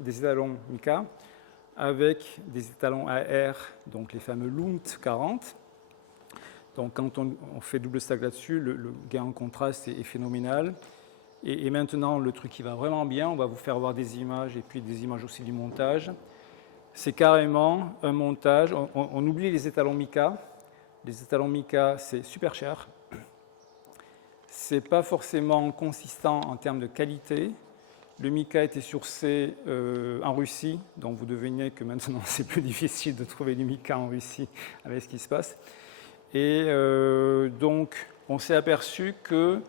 des étalons Mica, avec des étalons AR, donc les fameux LUMT 40. Donc quand on fait double stack là-dessus, le gain en contraste est phénoménal. Et maintenant, le truc qui va vraiment bien, on va vous faire voir des images et puis des images aussi du montage. C'est carrément un montage. On oublie les étalons Mica. Les étalons Mica, c'est super cher. Ce n'est pas forcément consistant en termes de qualité. Le Mica était sourcé en Russie, donc vous devinez que maintenant c'est plus difficile de trouver du Mica en Russie avec ce qui se passe. Et donc on s'est aperçu que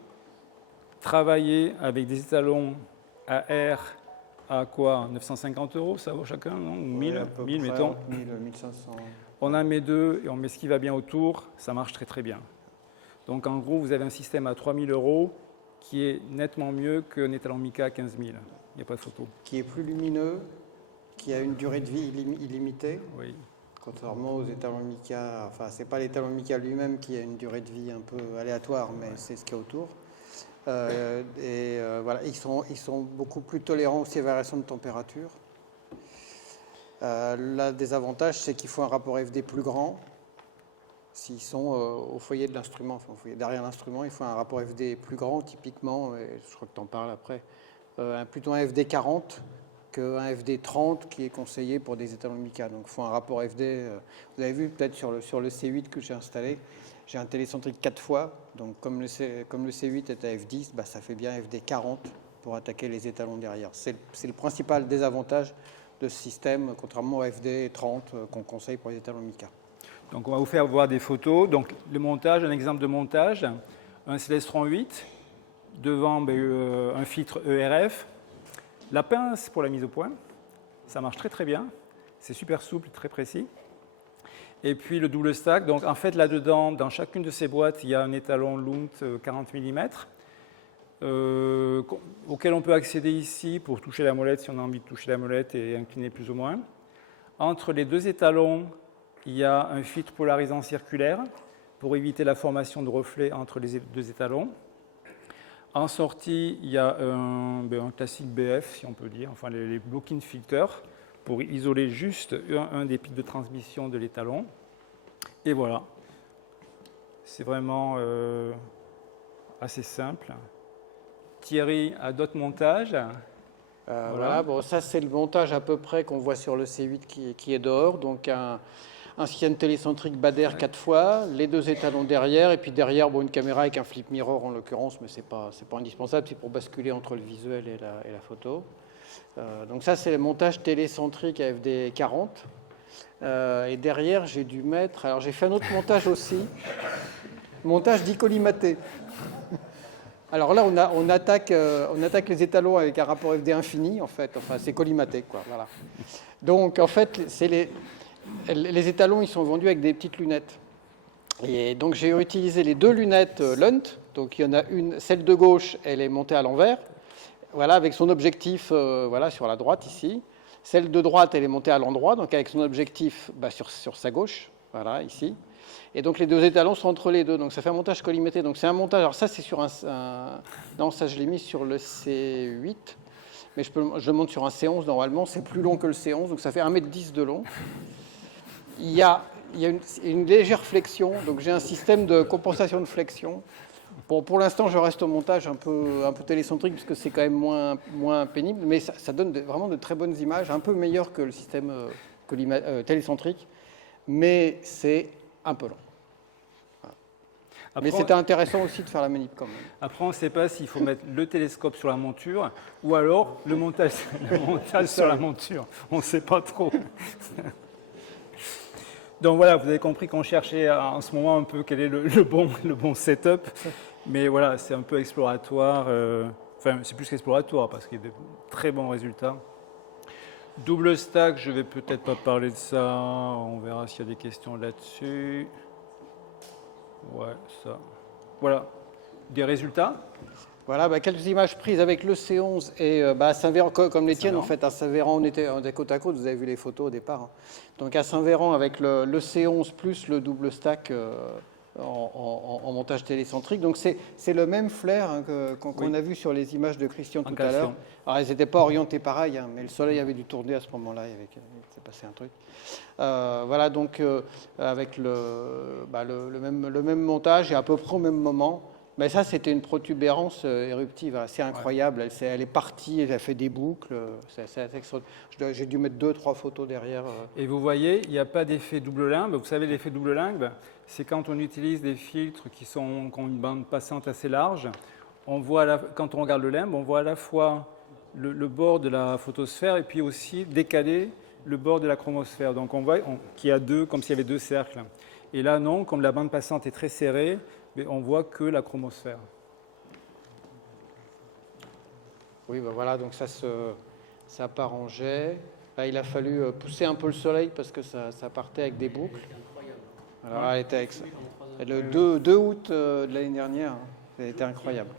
travailler avec des étalons AR à quoi 950 €, ça vaut chacun, non? Ou 1000, 1000 mettons. 1000, 1500. On en met 2 et on met ce qui va bien autour, ça marche très très bien. Donc en gros, vous avez un système à 3000 € qui est nettement mieux qu'un étalon Mica à 15 000. Il n'y a pas de photo. Qui est plus lumineux, qui a une durée de vie illimitée. Oui. Contrairement aux étalons Mica, enfin, c'est pas l'étalon Mica lui-même qui a une durée de vie un peu aléatoire, mais c'est ce qu'il y a autour. Voilà, ils sont beaucoup plus tolérants aussi aux variations de température. L'un des avantages, c'est qu'il faut un rapport FD plus grand. S'ils sont au foyer de l'instrument, enfin, derrière l'instrument, il faut un rapport FD plus grand, typiquement, et je crois que tu en parles après, plutôt un FD 40 qu'un FD 30 qui est conseillé pour des étalons Mica. Donc il faut un rapport FD. Vous avez vu peut-être sur le C8 que j'ai installé, j'ai un télécentrique 4 fois. Donc comme le C8 est à F10, ça fait bien FD 40 pour attaquer les étalons derrière. C'est le principal désavantage de ce système, contrairement au FD 30 qu'on conseille pour les étalons Mica. Donc on va vous faire voir des photos. Donc le montage, un exemple de montage, un Celestron 8 devant un filtre ERF, la pince pour la mise au point, ça marche très très bien, c'est super souple, très précis. Et puis le double stack, donc en fait là-dedans, dans chacune de ces boîtes, il y a un étalon Lunt 40 mm auquel on peut accéder ici pour toucher la molette si on a envie de toucher la molette et incliner plus ou moins. Entre les deux étalons, il y a un filtre polarisant circulaire pour éviter la formation de reflets entre les deux étalons. En sortie, il y a un classique BF, si on peut dire, enfin les block-in filters, pour isoler juste un des pics de transmission de l'étalon. Et voilà. C'est vraiment assez simple. Thierry a d'autres montages. Voilà. Bon, ça c'est le montage à peu près qu'on voit sur le C8 qui est dehors. Donc un système télécentrique Bader 4 fois, les deux étalons derrière, et puis derrière une caméra avec un flip mirror en l'occurrence, mais c'est pas indispensable, c'est pour basculer entre le visuel et la photo. Donc ça c'est le montage télécentrique AFD 40. Et derrière j'ai dû mettre, alors j'ai fait un autre montage aussi, montage d'icolimaté. Alors là on attaque les étalons avec un rapport FD infini en fait, enfin c'est collimaté quoi, voilà. Donc en fait c'est les étalons, ils sont vendus avec des petites lunettes. Et donc, j'ai utilisé les deux lunettes Lunt. Donc, il y en a une, celle de gauche, elle est montée à l'envers. Voilà, avec son objectif voilà, sur la droite, ici. Celle de droite, elle est montée à l'endroit, donc avec son objectif sur sa gauche. Voilà, ici. Et donc, les deux étalons sont entre les deux. Donc, ça fait un montage collimaté. Donc, c'est un montage. Alors, ça, c'est sur non, ça, je l'ai mis sur le C8. Mais je le monte sur un C11 normalement. C'est plus long que le C11. Donc, ça fait 1,10 m de long. Il y a une légère flexion, donc j'ai un système de compensation de flexion. Bon, pour l'instant, je reste au montage un peu télécentrique, parce que c'est quand même moins pénible, mais ça donne vraiment de très bonnes images, un peu meilleures que le système télécentrique, mais c'est un peu long. Voilà. Après, mais c'était intéressant aussi de faire la manip quand même. Après, on ne sait pas s'il faut mettre le télescope sur la monture, ou alors le montage sur la monture. On ne sait pas trop. Donc voilà, vous avez compris qu'on cherchait en ce moment un peu quel est le bon setup. Mais voilà, c'est un peu exploratoire. Enfin, c'est plus qu'exploratoire parce qu'il y a de très bons résultats. Double stack, je ne vais peut-être pas parler de ça. On verra s'il y a des questions là-dessus. Ouais, ça. Voilà. Des résultats ? Voilà, quelques images prises avec le C11 et à Saint-Véran, comme les tiennes en fait. À Saint-Véran, on était côte à côte, vous avez vu les photos au départ. Hein. Donc à Saint-Véran, avec le C11 plus le double stack en montage télécentrique. Donc c'est le même flair hein, qu'on a vu sur les images de Christian tout à l'heure. Alors elles n'étaient pas orientées pareil, hein, mais le soleil avait dû tourner à ce moment-là, il s'est passé un truc. Voilà, donc avec le même montage et à peu près au même moment. Mais ça, c'était une protubérance éruptive assez incroyable. Elle est partie, elle a fait des boucles. J'ai dû mettre 2-3 photos derrière. Et vous voyez, il n'y a pas d'effet double limbe. Vous savez, l'effet double limbe, c'est quand on utilise des filtres qui ont une bande passante assez large. On voit quand on regarde le limbe, on voit à la fois le bord de la photosphère et puis aussi décalé le bord de la chromosphère. Donc on voit qu'il y a comme s'il y avait deux cercles. Et là, non, comme la bande passante est très serrée, mais on voit que la chromosphère. Oui, voilà, donc ça part en jet. Là, il a fallu pousser un peu le soleil parce que ça partait avec des boucles. Alors, elle était le 2 août de l'année dernière, hein, ça a été incroyable.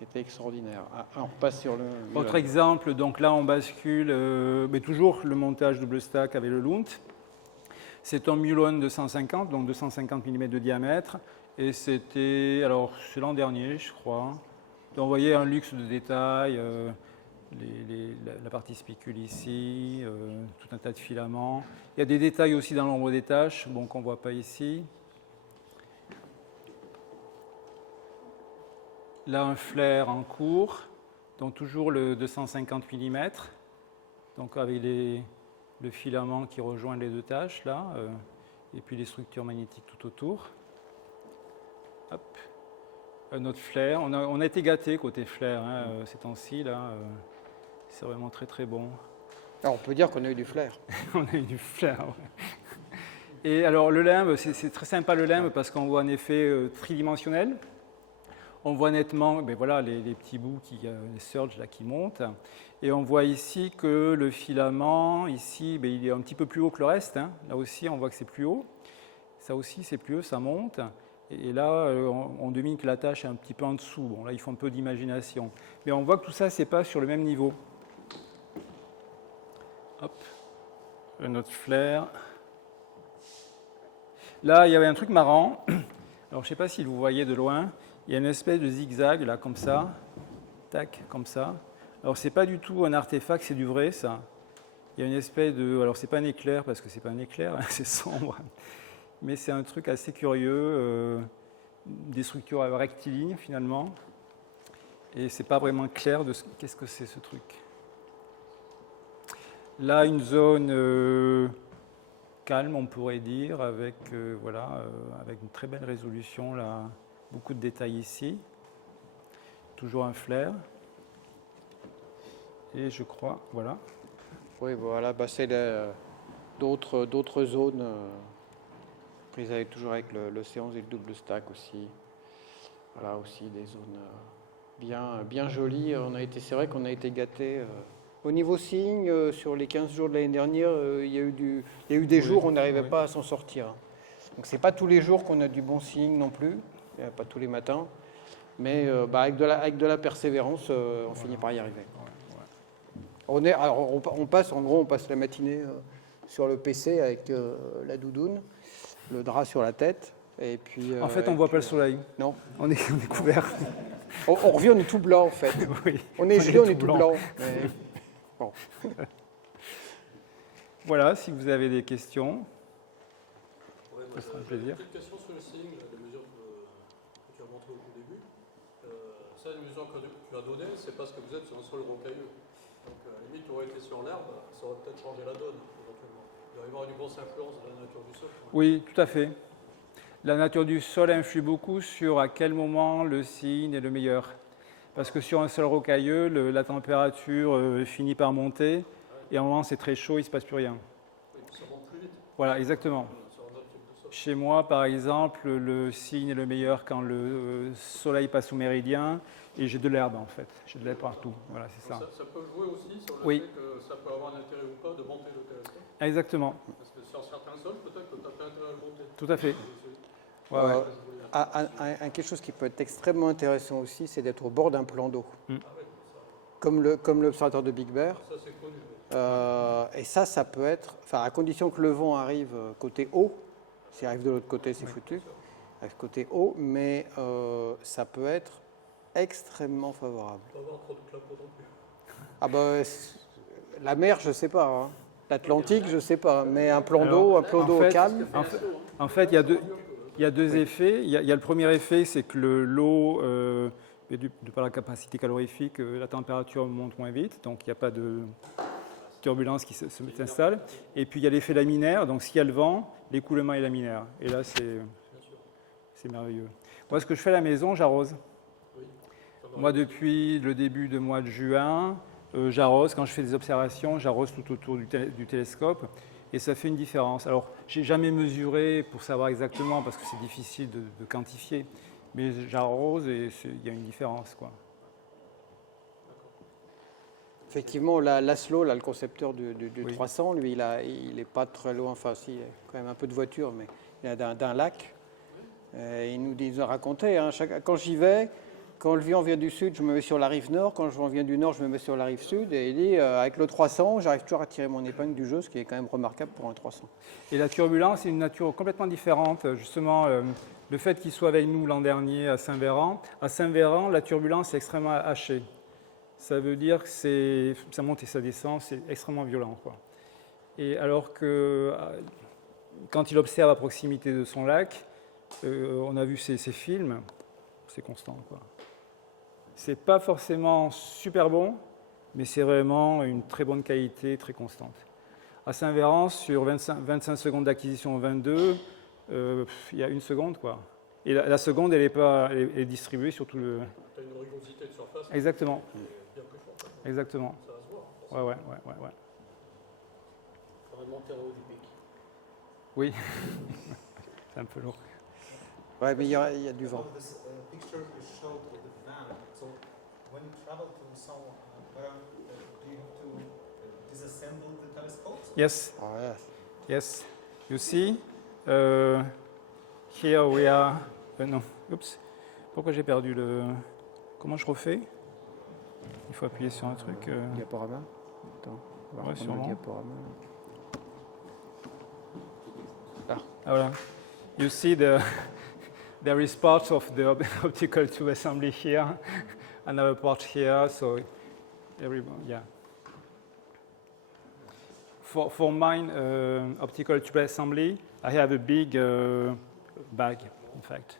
C'était extraordinaire. On repasse sur le... Autre exemple, donc là, on bascule, mais toujours le montage double stack avec le Lunt. C'est un Mulon 250, donc 250 mm de diamètre. Et c'est l'an dernier, je crois. Donc, vous voyez un luxe de détails, la partie spicule ici, tout un tas de filaments. Il y a des détails aussi dans l'ombre des taches, bon, qu'on ne voit pas ici. Là, un flair en cours, donc toujours le 250 mm, donc avec le filament qui rejoint les deux taches, là, et puis les structures magnétiques tout autour. Hop. Un autre flair. On a été gâtés côté flair hein, ces temps-ci. C'est vraiment très très bon. Alors, on peut dire qu'on a eu du flair. On a eu du flair, ouais. Et alors le limbe, c'est très sympa le limbe parce qu'on voit un effet tridimensionnel. on voit nettement voilà, les petits bouts, les surges là, qui montent. Et on voit ici que le filament, ici, il est un petit peu plus haut que le reste. Hein. Là aussi, on voit que c'est plus haut. Ça aussi, c'est plus haut, ça monte. Et là, on devine que la tâche est un petit peu en dessous. Bon, là, il faut un peu d'imagination. Mais on voit que tout ça, c'est pas sur le même niveau. Hop, notre flair. Là, il y avait un truc marrant. Alors, je ne sais pas si vous voyez de loin. Il y a une espèce de zigzag, là, comme ça. Tac, comme ça. Alors, ce n'est pas du tout un artefact, c'est du vrai, ça. Il y a une espèce de... Alors, ce n'est pas un éclair, parce que ce n'est pas un éclair, c'est sombre. Mais c'est un truc assez curieux. Des structures rectilignes, finalement. Et ce n'est pas vraiment clair de qu'est-ce que c'est, ce truc. Là, une zone calme, on pourrait dire, avec, avec une très belle résolution, là, beaucoup de détails ici. Toujours un flair. Et je crois, voilà. Oui, voilà, c'est d'autres zones prises toujours avec l'océan et le double stack aussi. Voilà, aussi des zones bien jolies. C'est vrai qu'on a été gâtés. Au niveau signe, sur les 15 jours de l'année dernière, il y a eu des jours où on n'arrivait pas à s'en sortir. Donc c'est pas tous les jours qu'on a du bon signe non plus, pas tous les matins, mais avec de la persévérance, on finit par y arriver. On passe la matinée sur le PC avec la doudoune, le drap sur la tête. Et puis, en fait, on ne voit pas le soleil. Non. On est couvert. On revient, on est tout blanc en fait. Oui, on est gelé, on est tout blanc. Mais... Bon. Voilà, si vous avez des questions. Ouais, ce sera un plaisir. Une petite question sur le signe, les mesures que tu as montrées au tout début. Ça, les mesures que tu as données, c'est parce que vous êtes sur un sol rocailleux. Donc, à la limite, tu aurais été sur l'herbe, ça aurait peut-être changé la donne, éventuellement. Il va y avoir une grosse influence de la nature du sol. Oui, tout à fait. La nature du sol influe beaucoup sur à quel moment le signe est le meilleur. Parce que sur un sol rocailleux, la température finit par monter, et à un moment c'est très chaud, il ne se passe plus rien. Oui, ça monte plus vite. Voilà, exactement. Chez moi, par exemple, le signe est le meilleur quand le soleil passe au méridien, et j'ai de l'herbe en fait. J'ai de l'herbe partout. Voilà, c'est ça. Ça peut jouer aussi sur le Oui. fait que ça peut avoir un intérêt ou pas de monter le télescope. Exactement. Parce que sur certains sols, peut-être que tu n'as pas intérêt à le monter. Tout à fait. Ouais. Quelque chose qui peut être extrêmement intéressant aussi, c'est d'être au bord d'un plan d'eau. Comme l'observatoire de Big Bear. Ça, c'est connu. Et ça peut être, à condition que le vent arrive côté haut, s'il arrive de l'autre côté, c'est foutu, arrive côté haut, mais ça peut être extrêmement favorable. Il ne faut pas avoir trop de clapots non plus. La mer, je ne sais pas. Hein. L'Atlantique, je ne sais pas. Mais un plan d'eau au calme. En fait, il y a deux effets. Il y a le premier effet, c'est que l'eau, de par la capacité calorifique, la température monte moins vite, donc il n'y a pas de turbulence qui s'installe. Et puis il y a l'effet laminaire, donc s'il y a le vent, l'écoulement est laminaire. Et là, c'est merveilleux. Moi, ce que je fais à la maison, j'arrose. Moi, depuis le début du mois de juin, j'arrose. Quand je fais des observations, j'arrose tout autour du télescope. Et ça fait une différence. Alors, je n'ai jamais mesuré pour savoir exactement, parce que c'est difficile de quantifier. Mais j'arrose et il y a une différence, quoi. Effectivement, Laszlo, le concepteur du 300, lui, il n'est pas très loin, il a quand même un peu de voiture, mais il est d'un lac. Il nous a raconté, quand j'y vais, quand le vent vient du sud, je me mets sur la rive nord. Quand le vent vient du nord, je me mets sur la rive sud. Et il dit, avec le 300, j'arrive toujours à tirer mon épingle du jeu, ce qui est quand même remarquable pour un 300. Et la turbulence est une nature complètement différente. Justement, le fait qu'il soit avec nous l'an dernier à Saint-Véran, la turbulence est extrêmement hachée. Ça veut dire que ça monte et ça descend, c'est extrêmement violent, quoi. Et alors que quand il observe à proximité de son lac, on a vu ces films, c'est constant, quoi. C'est pas forcément super bon, mais c'est vraiment une très bonne qualité, très constante. À Saint-Véran, sur 25 secondes d'acquisition 22, il y a 1 seconde, quoi. Et la seconde, elle est distribuée sur tout le... Tu as une rugosité de surface. Exactement. Bien plus forte. Exactement. Ça va se voir. Ouais. Il faudrait monter en haut du pic. Oui. C'est un peu lourd. Ouais, mais il y a du vent. This picture you showed with the van. So when you travel to somewhere, do you have to disassemble the telescopes? Yes, Ah, ouais. yes. You see, here we are. Non, oups. Pourquoi j'ai perdu le. Comment je refais? Il faut appuyer sur un truc. Diaporama. Attends, on va Ouais, reprendre sûrement. le diaporama. Ah, voilà. You see there is part of the optical tube assembly here, another part here, so everyone, yeah. For mine optical tube assembly, I have a big bag, in fact.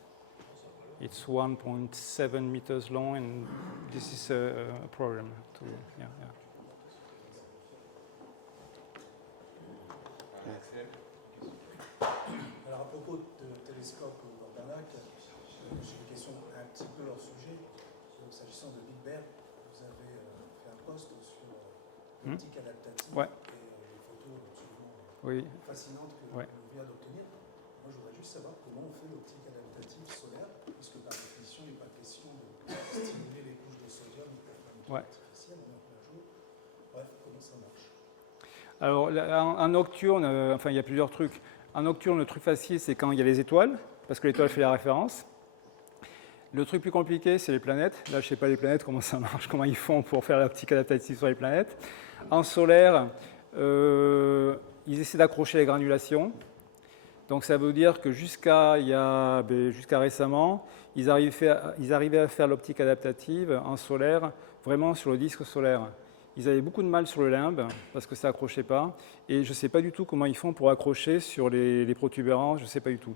It's 1.7 meters long, and this is a problem. Yeah. Alors à propos de télescope Gordanac, j'ai une question un petit peu hors sujet. S'agissant de Big Bear, vous avez fait un post sur l'optique adaptative Ouais. et les photos absolument Oui. fascinantes que Ouais. l'on vient d'obtenir. Moi, je voudrais juste savoir comment on fait l'optique adaptative solaire, puisque par définition, il n'est pas question de stimuler les couches de sodium pour faire une Ouais. lumière artificielle, on est en plein jour. Bref, comment ça marche? Alors, en nocturne, enfin, il y a plusieurs trucs. En nocturne, le truc facile, c'est quand il y a les étoiles, parce que l'étoile fait la référence. Le truc plus compliqué, c'est les planètes. Là, je ne sais pas les planètes, comment ça marche, comment ils font pour faire l'optique adaptative sur les planètes. En solaire, ils essaient d'accrocher les granulations. Donc, ça veut dire que jusqu'à récemment, ils arrivaient à faire l'optique adaptative en solaire, vraiment sur le disque solaire. Ils avaient beaucoup de mal sur le limbe parce que ça n'accrochait pas. Et je ne sais pas du tout comment ils font pour accrocher sur les protubérances, je ne sais pas du tout.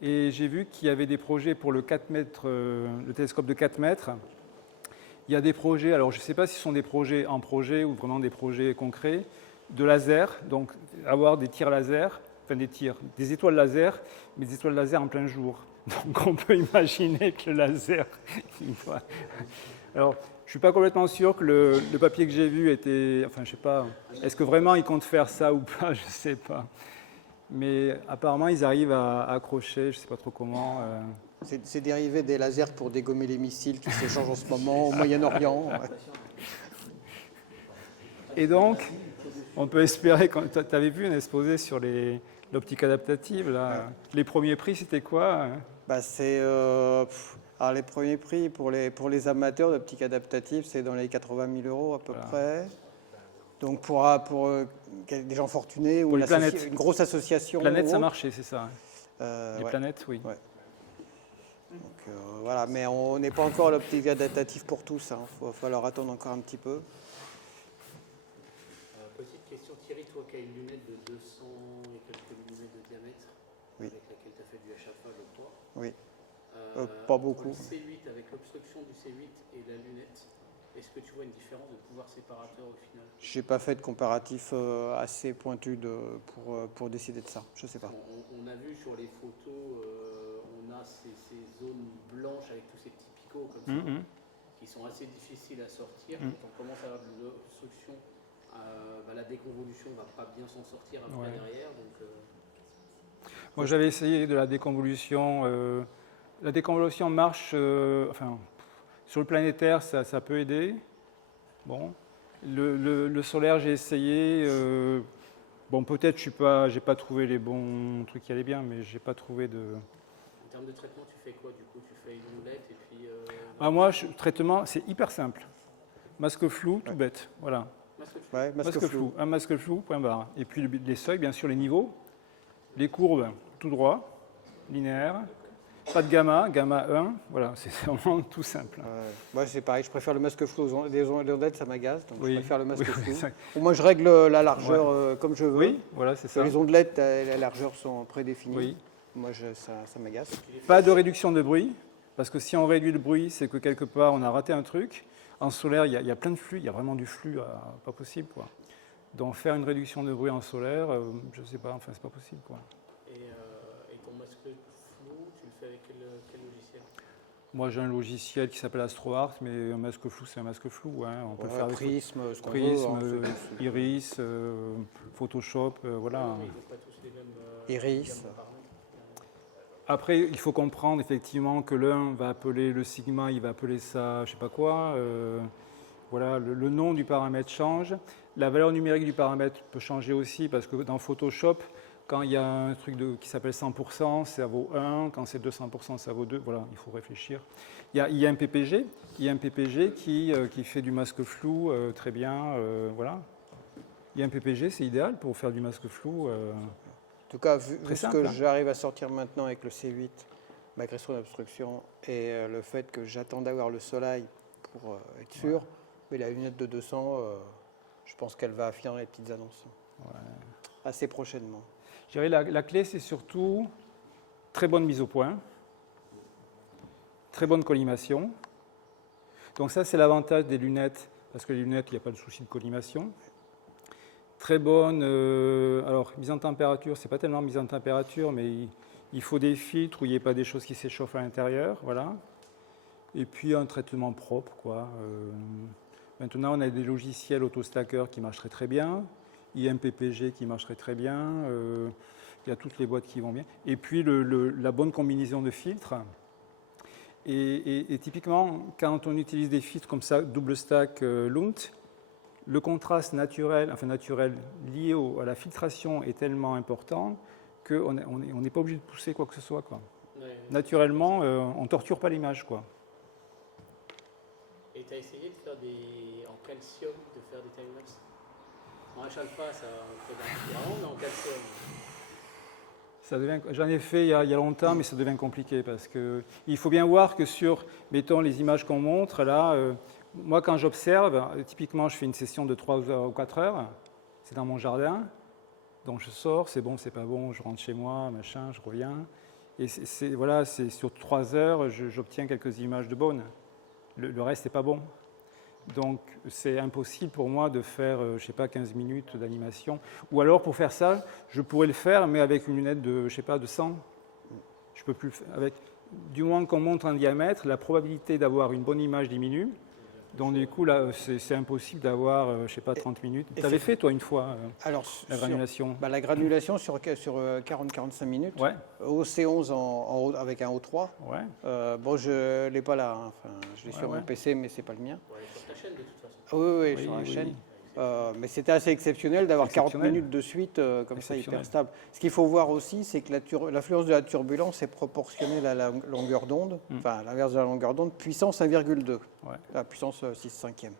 Et j'ai vu qu'il y avait des projets pour le 4 mètres, le télescope de 4 mètres. Il y a des projets, alors je ne sais pas si ce sont des projets en projet ou vraiment des projets concrets, de laser, donc avoir des tirs laser, enfin des étoiles laser, mais des étoiles laser en plein jour. Donc on peut imaginer que le laser, il doit... Alors, je ne suis pas complètement sûr que le papier que j'ai vu était... Enfin, je ne sais pas, est-ce que vraiment ils comptent faire ça ou pas, je ne sais pas. Mais apparemment, ils arrivent à accrocher, je ne sais pas trop comment. C'est dérivé des lasers pour dégommer les missiles qui s'échangent en ce moment au Moyen-Orient. Et donc, on peut espérer... Tu avais vu un exposé sur l'optique adaptative, là. Les premiers prix, c'était quoi? Bah, c'est... alors les premiers prix pour les amateurs d'optique adaptative, c'est dans les 80 000 euros à peu près. Donc pour des gens fortunés ou les planètes. une grosse association. Planète, ou ça autre. marchait, c'est ça. Les Ouais. planètes, oui. Ouais. Donc voilà, mais on n'est pas encore à l'optique adaptative pour tous. Il va falloir attendre encore un petit peu. Petite question, Thierry, toi qui as une lunette de 200 et quelques millimètres de diamètre, Oui. avec laquelle tu as fait du HFA, je crois. Oui. Pas beaucoup. Entre le C8, avec l'obstruction du C8 et la lunette, est-ce que tu vois une différence de pouvoir séparateur au final? Je n'ai pas fait de comparatif assez pointu pour décider de ça. Je ne sais pas. On a vu sur les photos, on a ces zones blanches avec tous ces petits picots comme ça, qui sont assez difficiles à sortir. Quand on commence à avoir de l'obstruction, la déconvolution ne va pas bien s'en sortir après derrière. Donc, Moi, j'avais essayé de la déconvolution. La déconvolution marche, sur le planétaire, ça peut aider. Bon, le solaire, j'ai essayé. Bon, peut-être j'ai pas trouvé les bons trucs qui allaient bien, mais j'ai pas trouvé de. en termes de traitement, tu fais quoi du coup? Tu fais une omelette et puis... Moi, traitement, c'est hyper simple. Masque flou, tout bête. Voilà. Ouais, Masque flou. Un masque flou, point barre. Et puis les seuils, bien sûr, les niveaux. Les courbes, tout droit, linéaire. Pas de gamma 1. Voilà, c'est vraiment tout simple. Moi, c'est pareil, je préfère le masque flou. Les ondettes, ça m'agace, donc je préfère le masque flou. ça- Au moins, je règle la largeur comme je veux. Oui, voilà, c'est ça. Les ondelettes, les largeurs sont prédéfinies. Oui. Moi, ça m'agace. Pas de réduction de bruit, parce que si on réduit le bruit, c'est que quelque part, on a raté un truc. En solaire, il y a plein de flux, il y a vraiment du flux, pas possible, quoi. Donc faire une réduction de bruit en solaire, je ne sais pas, enfin, c'est pas possible, quoi. Et ton masque flou, tu le fais avec quel logiciel? Moi, j'ai un logiciel qui s'appelle AstroArt, mais un masque flou, c'est un masque flou. Hein. On peut faire des Prisme, ce qu'on Prisme, veut. Iris, Photoshop, voilà. Ils n'ont pas tous les mêmes... Iris. Après, il faut comprendre effectivement que l'un va appeler le sigma, il va appeler ça, je sais pas quoi. Voilà, le nom du paramètre change. La valeur numérique du paramètre peut changer aussi parce que dans Photoshop, quand il y a un truc qui s'appelle 100%, ça vaut 1. Quand c'est 200%, ça vaut 2. Voilà, il faut réfléchir. Il y a un PPG, qui fait du masque flou très bien. Voilà. Il y a un PPG, c'est idéal pour faire du masque flou. En tout cas, vu ce simple, que hein. j'arrive à sortir maintenant avec le C8, malgré son obstruction, et le fait que j'attends d'avoir le soleil pour être sûr, mais la lunette de 200, je pense qu'elle va affiner les petites annonces assez prochainement. Je dirais la clé, c'est surtout très bonne mise au point, très bonne collimation. Donc ça, c'est l'avantage des lunettes, parce que les lunettes, il n'y a pas de souci de collimation. Très bonne, alors mise en température, c'est pas tellement mise en température, mais il faut des filtres où il n'y ait pas des choses qui s'échauffent à l'intérieur, voilà. Et puis un traitement propre, quoi. Maintenant, on a des logiciels autostackers qui marchent très très bien. Il y a un PPG qui marcherait très bien. Il y a toutes les boîtes qui vont bien. Et puis la bonne combinaison de filtres. Et typiquement, quand on utilise des filtres comme ça, double stack Lunt, le contraste naturel lié à la filtration est tellement important qu'on n'est pas obligé de pousser quoi que ce soit, quoi. Ouais. Naturellement, on ne torture pas l'image, quoi. Et tu as essayé de faire en calcium, de faire des timelapses? En H-alpha, ça fait d'un mais en calcium. J'en ai fait il y a longtemps, mais ça devient compliqué parce qu'il faut bien voir que sur, mettons, les images qu'on montre, là, moi quand j'observe, typiquement je fais une session de 3 heures ou 4 heures, c'est dans mon jardin, donc je sors, c'est bon, c'est pas bon, je rentre chez moi, machin, je reviens, et c'est sur 3 heures, j'obtiens quelques images de bonnes. Le reste n'est pas bon. Donc, c'est impossible pour moi de faire, je ne sais pas, 15 minutes d'animation. Ou alors, pour faire ça, je pourrais le faire, mais avec une lunette de, je sais pas, de 100. Je peux plus le faire. Du moment qu'on monte un diamètre, la probabilité d'avoir une bonne image diminue. Donc, du coup, là, c'est impossible d'avoir, je ne sais pas, 30 minutes. Tu avais fait, toi, une fois, la granulation? La granulation sur 40-45 minutes, Ouais. au C11 avec un O3. Ouais. Bon, je ne l'ai pas là, hein. Enfin, je l'ai sur mon PC, mais ce n'est pas le mien. Ouais, sur ta chaîne, de toute façon. Oui, sur la chaîne. Mais c'était assez exceptionnel d'avoir 40 Exceptionnel. minutes de suite comme ça, Exceptionnel. hyper stable. Ce qu'il faut voir aussi, c'est que l'influence de la turbulence est proportionnelle à la longueur d'onde, enfin l'inverse de la longueur d'onde, puissance 1,2, Ouais. la puissance 6/5e.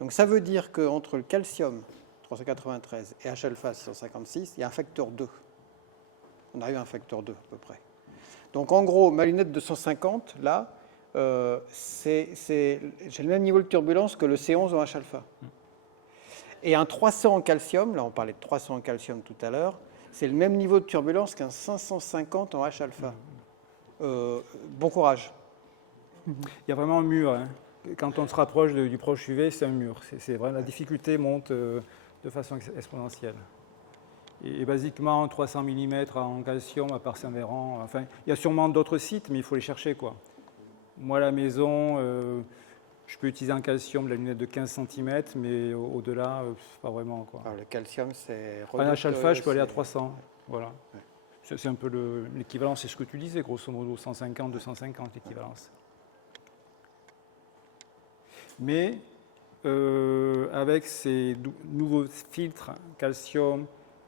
Donc ça veut dire qu'entre le calcium 393 et H-alpha 656, il y a un facteur 2. On arrive à un facteur 2 à peu près. Donc en gros, ma lunette 250, là, j'ai le même niveau de turbulence que le C11 en H-alpha. Et un 300 en calcium, là on parlait de 300 en calcium tout à l'heure, c'est le même niveau de turbulence qu'un 550 en H-alpha. Bon courage. Il y a vraiment un mur. Hein. Quand on se rapproche du proche UV, c'est un mur. C'est vrai, la difficulté monte de façon exponentielle. Et basiquement, 300 mm en calcium, à part Saint-Véran. Enfin, il y a sûrement d'autres sites, mais il faut les chercher, quoi. Moi, à la maison, je peux utiliser en calcium la lunette de 15 cm, mais au-delà, pas vraiment, quoi. Alors, le calcium, c'est... En H-alpha, je peux aller à 300. Voilà. Ouais. C'est un peu l'équivalent, c'est ce que tu disais, grosso modo, 150, 250 l'équivalence. Mais avec ces nouveaux filtres calcium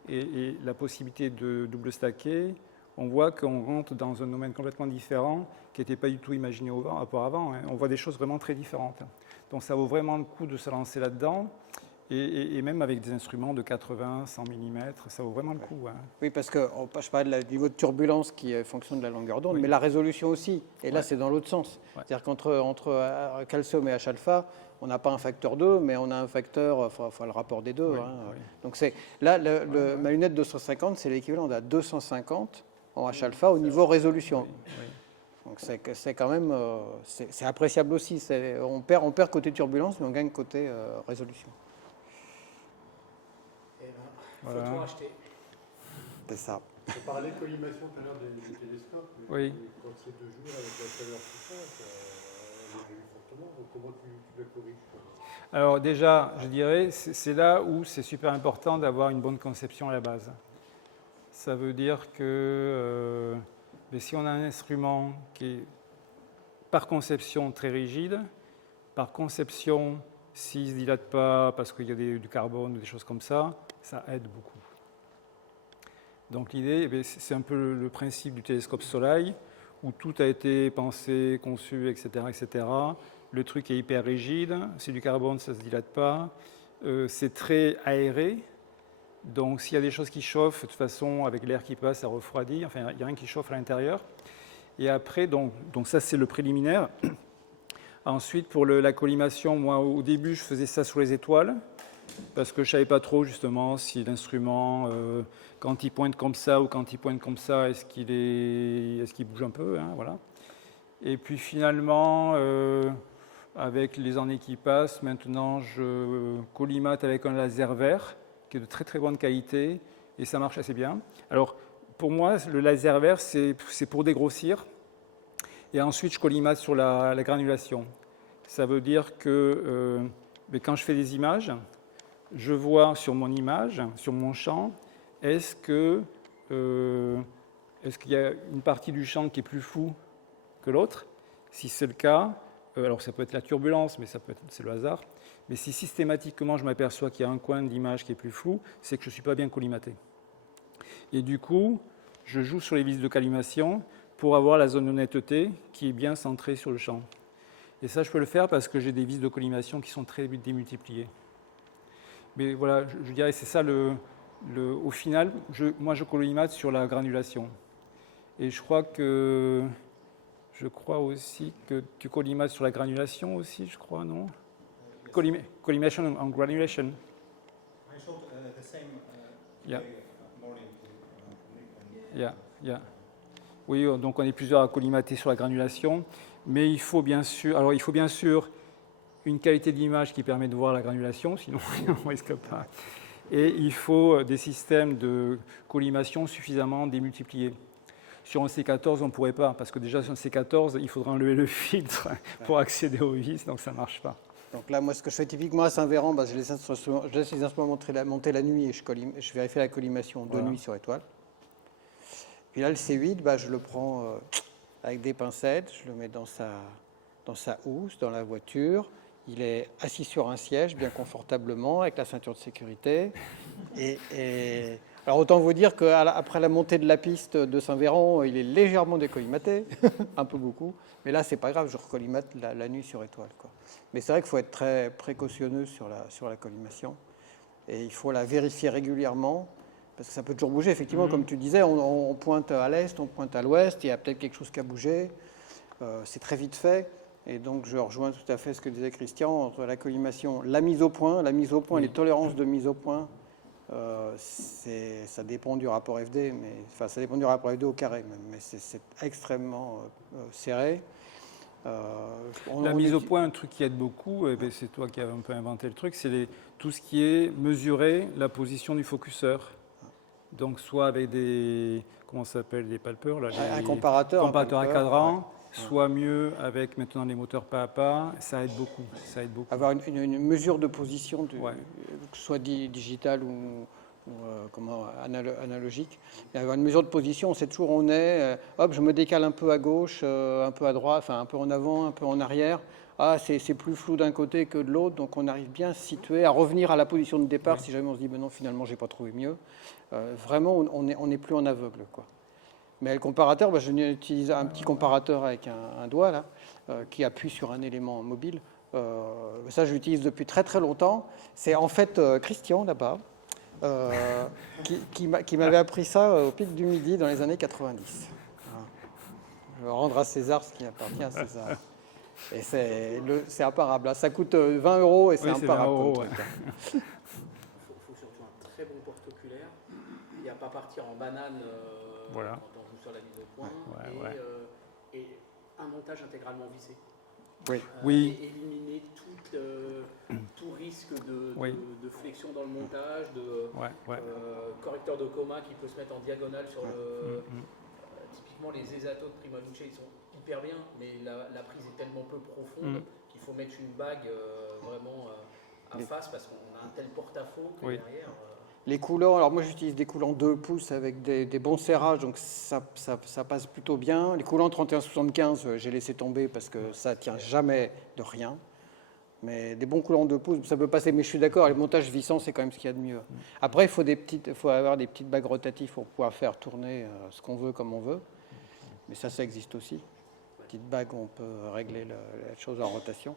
et la possibilité de double stacker, on voit qu'on rentre dans un domaine complètement différent qui n'était pas du tout imaginé auparavant. Hein. On voit des choses vraiment très différentes. Donc ça vaut vraiment le coup de se lancer là-dedans. Et même avec des instruments de 80, 100 mm, ça vaut vraiment le coup. Hein. Oui, parce que je parlais du niveau de turbulence qui est fonction de la longueur d'onde, mais la résolution aussi. Et là, c'est dans l'autre sens. Ouais. C'est-à-dire qu'entre calcium et H-alpha, on n'a pas un facteur 2, mais on a un facteur, il faut le rapport des deux. Oui, hein. Oui. Donc là, ma lunette 250, c'est l'équivalent de 250 en H-alpha au niveau résolution. Oui. Donc c'est quand même c'est appréciable aussi. On perd côté turbulence, mais on gagne côté résolution. Voilà. Photo acheté. C'est ça. On parlait de collimation tout à l'heure des télescopes. Oui. Quand c'est de jour avec la chaleur puissante, elle évolue fortement. Donc comment tu la corriges? Alors déjà, je dirais, c'est là où c'est super important d'avoir une bonne conception à la base. Ça veut dire que Mais si on a un instrument qui est par conception très rigide, par conception, s'il ne se dilate pas parce qu'il y a du carbone ou des choses comme ça aide beaucoup. Donc l'idée, c'est un peu le principe du télescope Soleil, où tout a été pensé, conçu, etc., etc. Le truc est hyper rigide, c'est du carbone, ça ne se dilate pas. C'est très aéré, donc s'il y a des choses qui chauffent, de toute façon, avec l'air qui passe, ça refroidit. Enfin, il n'y a rien qui chauffe à l'intérieur. Et après, donc ça, c'est le préliminaire. Ensuite, pour la collimation, moi, au début, je faisais ça sur les étoiles, parce que je ne savais pas trop, justement, si l'instrument, quand il pointe comme ça ou quand il pointe comme ça, est-ce qu'il bouge un peu, hein, voilà. Et puis, finalement, avec les années qui passent, maintenant, je collimate avec un laser vert, qui est de très, très bonne qualité, et ça marche assez bien. Alors, pour moi, le laser vert, c'est pour dégrossir. Et ensuite, je collimate sur la granulation. Ça veut dire que quand je fais des images, je vois sur mon image, sur mon champ, est-ce qu'il y a une partie du champ qui est plus floue que l'autre? Si c'est le cas, alors ça peut être la turbulence, mais c'est le hasard. Mais si systématiquement je m'aperçois qu'il y a un coin d'image qui est plus flou, c'est que je ne suis pas bien collimaté. Et du coup, je joue sur les vis de collimation pour avoir la zone de netteté qui est bien centrée sur le champ. Et ça, je peux le faire parce que j'ai des vis de collimation qui sont très démultipliées. Mais voilà, je dirais c'est ça au final, moi je collimate sur la granulation. Et je crois aussi que tu collimates sur la granulation aussi, je crois, non? Collimation on granulation. I showed the same Yeah. more into Yeah. Oui, donc on est plusieurs à collimater sur la granulation, mais il faut bien sûr une qualité d'image qui permet de voir la granulation, sinon on ne risque pas. Et il faut des systèmes de collimation suffisamment démultipliés. Sur un C14, on ne pourrait pas, parce que déjà sur un C14, il faudrait enlever le filtre pour accéder aux vis, donc ça ne marche pas. Donc là, moi, ce que je fais typiquement à Saint-Véran, je laisse les instruments monter la nuit et je vérifie la collimation de nuit sur étoile. Puis là, le C8, je le prends avec des pincettes, je le mets dans sa housse, dans la voiture. Il est assis sur un siège, bien confortablement, avec la ceinture de sécurité. Alors, autant vous dire qu'après la montée de la piste de Saint-Véran, il est légèrement décollimaté, un peu beaucoup. Mais là, c'est pas grave, je recollimate la nuit sur étoile, quoi. Mais c'est vrai qu'il faut être très précautionneux sur la collimation. Et il faut la vérifier régulièrement, parce que ça peut toujours bouger. Effectivement, comme tu disais, on pointe à l'est, on pointe à l'ouest, il y a peut-être quelque chose qui a bougé. C'est très vite fait. Et donc, je rejoins tout à fait ce que disait Christian, entre la collimation, la mise au point, les tolérances de mise au point, ça dépend du rapport FD, ça dépend du rapport FD au carré même, mais c'est extrêmement serré. La mise au point, un truc qui aide beaucoup, c'est toi qui as un peu inventé le truc, c'est tout ce qui est mesurer la position du focuseur. Donc soit avec des palpeurs, là, un comparateur à cadran, soit mieux avec maintenant les moteurs pas à pas, ça aide beaucoup. Avoir une mesure de position, que ce soit digitale ou analogique. Et avoir une mesure de position, on sait toujours où on est. Je me décale un peu à gauche, un peu à droite, enfin un peu en avant, un peu en arrière. C'est plus flou d'un côté que de l'autre, donc on arrive bien à se situer, à revenir à la position de départ si jamais on se dit non, finalement, j'ai pas trouvé mieux. Vraiment, on n'est plus en aveugle, quoi. Mais le comparateur, je utilise un petit comparateur avec un doigt là, qui appuie sur un élément mobile. Ça, je l'utilise depuis très très longtemps. C'est en fait Christian là-bas qui m'avait appris ça au pic du Midi dans les années 90. Voilà. Je vais rendre à César ce qui appartient à César. Et c'est imparable. Là. Ça coûte 20 € et c'est imparable. Il faut surtout un très bon porte-oculaire. Il n'y a pas partir en banane quand on joue sur la mise au point. Et un montage intégralement vissé. Oui. Et éliminer tout risque de flexion dans le montage, correcteur de coma qui peut se mettre en diagonale sur le... Typiquement, les Esato de Primaluce, ils sont hyper bien, mais la prise est tellement peu profonde qu'il faut mettre une bague vraiment à face parce qu'on a un tel porte-à-faux que derrière... Les coulants, alors moi j'utilise des coulants 2 pouces avec des bons serrages, donc ça passe plutôt bien. Les coulants 31-75, j'ai laissé tomber parce que ça tient jamais de rien. Mais des bons coulants 2 pouces, ça peut passer, mais je suis d'accord, les montages vissants, c'est quand même ce qu'il y a de mieux. Après, il faut avoir des petites bagues rotatives pour pouvoir faire tourner ce qu'on veut comme on veut. Mais ça existe aussi. Petite bague où on peut régler la chose en rotation.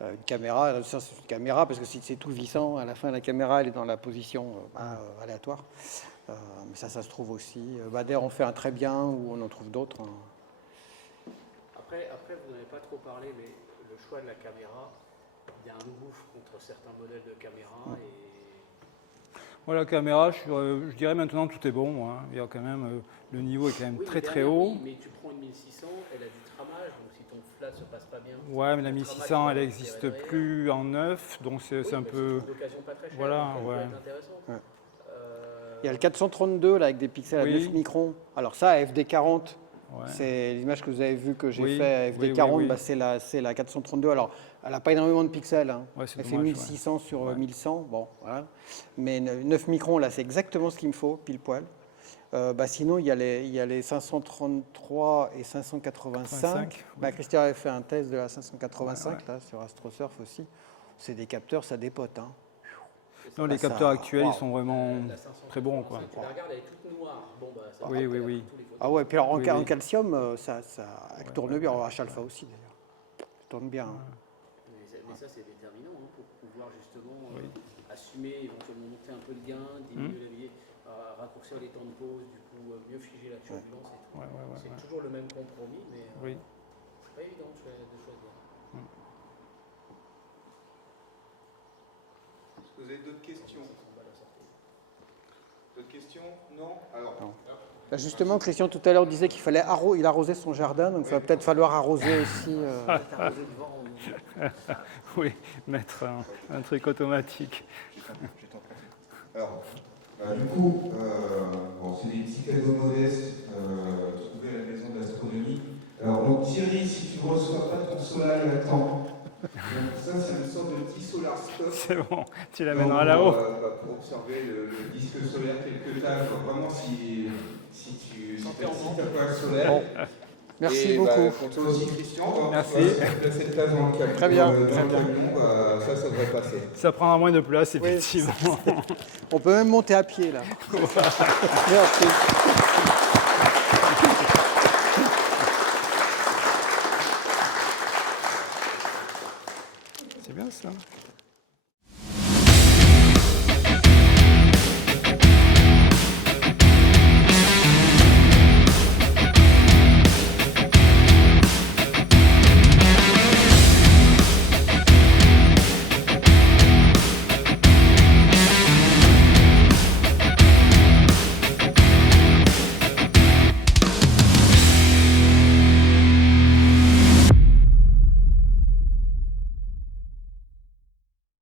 Une caméra, ça c'est une caméra parce que si c'est tout vissant, à la fin la caméra elle est dans la position aléatoire. Mais ça se trouve aussi. D'ailleurs on fait un très bien ou on en trouve d'autres. Après, vous n'avez pas trop parlé, mais le choix de la caméra, il y a un gouffre contre certains modèles de caméra. Voilà, la caméra, je dirais maintenant tout est bon. Hein. Il y a quand même, le niveau est quand même très haut. Oui, mais tu prends une 1600, elle a du tramage, donc si ton flat se passe pas bien. Ouais, mais la 1600, elle n'existe plus en neuf, donc c'est un peu. C'est une occasion pas très chère, Voilà, donc ouais. ça peut être intéressant. Ouais. Il y a le 432 là, avec des pixels à 9 microns. Alors ça, à FD40, c'est l'image que vous avez vue que j'ai fait à FD40, c'est la 432. Alors, elle n'a pas énormément de pixels. Hein. Elle fait 1600 sur 1100. Bon, voilà. Mais 9 microns, là, c'est exactement ce qu'il me faut, pile poil. Sinon, il y a les 533 et 585. Christian avait fait un test de la 585 là, sur AstroSurf aussi. C'est des capteurs, ça dépote. Hein. Non, les capteurs actuels, ils sont vraiment très bons. Quoi. Tu la regardes, elle est toute noire. Bon, ça oui. Ah ouais, puis alors en calcium, ça tourne bien. En H-alpha aussi, d'ailleurs. Ça tourne bien. Hein. Mais ça, c'est déterminant pour pouvoir justement assumer, éventuellement monter un peu le gain, diminuer la vie, raccourcir les temps de pause, du coup, mieux figer la turbulence et tout. C'est toujours le même compromis, mais c'est pas évident de choisir. Est-ce que vous avez d'autres questions? D'autres questions? Non? Alors. Non. Justement, Christian, tout à l'heure, disait qu'il fallait il arrosait son jardin, donc il va peut-être falloir arroser aussi. Oui, mettre un truc automatique. Alors, du coup, c'est des petits cadeaux modestes trouvés à la maison de l'astronomie. Alors, donc Thierry, si tu ne reçois pas ton soleil à temps, donc ça, c'est une sorte de petit solar scope. C'est bon, tu l'amèneras là-haut. Pour observer le disque solaire quelques temps, vraiment si tu n'as pas un soleil. Bon. Merci beaucoup. Pour toi aussi, Christian. Merci. Placer cette place dans le camion. Très bien. Ça devrait passer. Ça prendra moins de place, effectivement. On peut même monter à pied, là. Merci. C'est bien ça.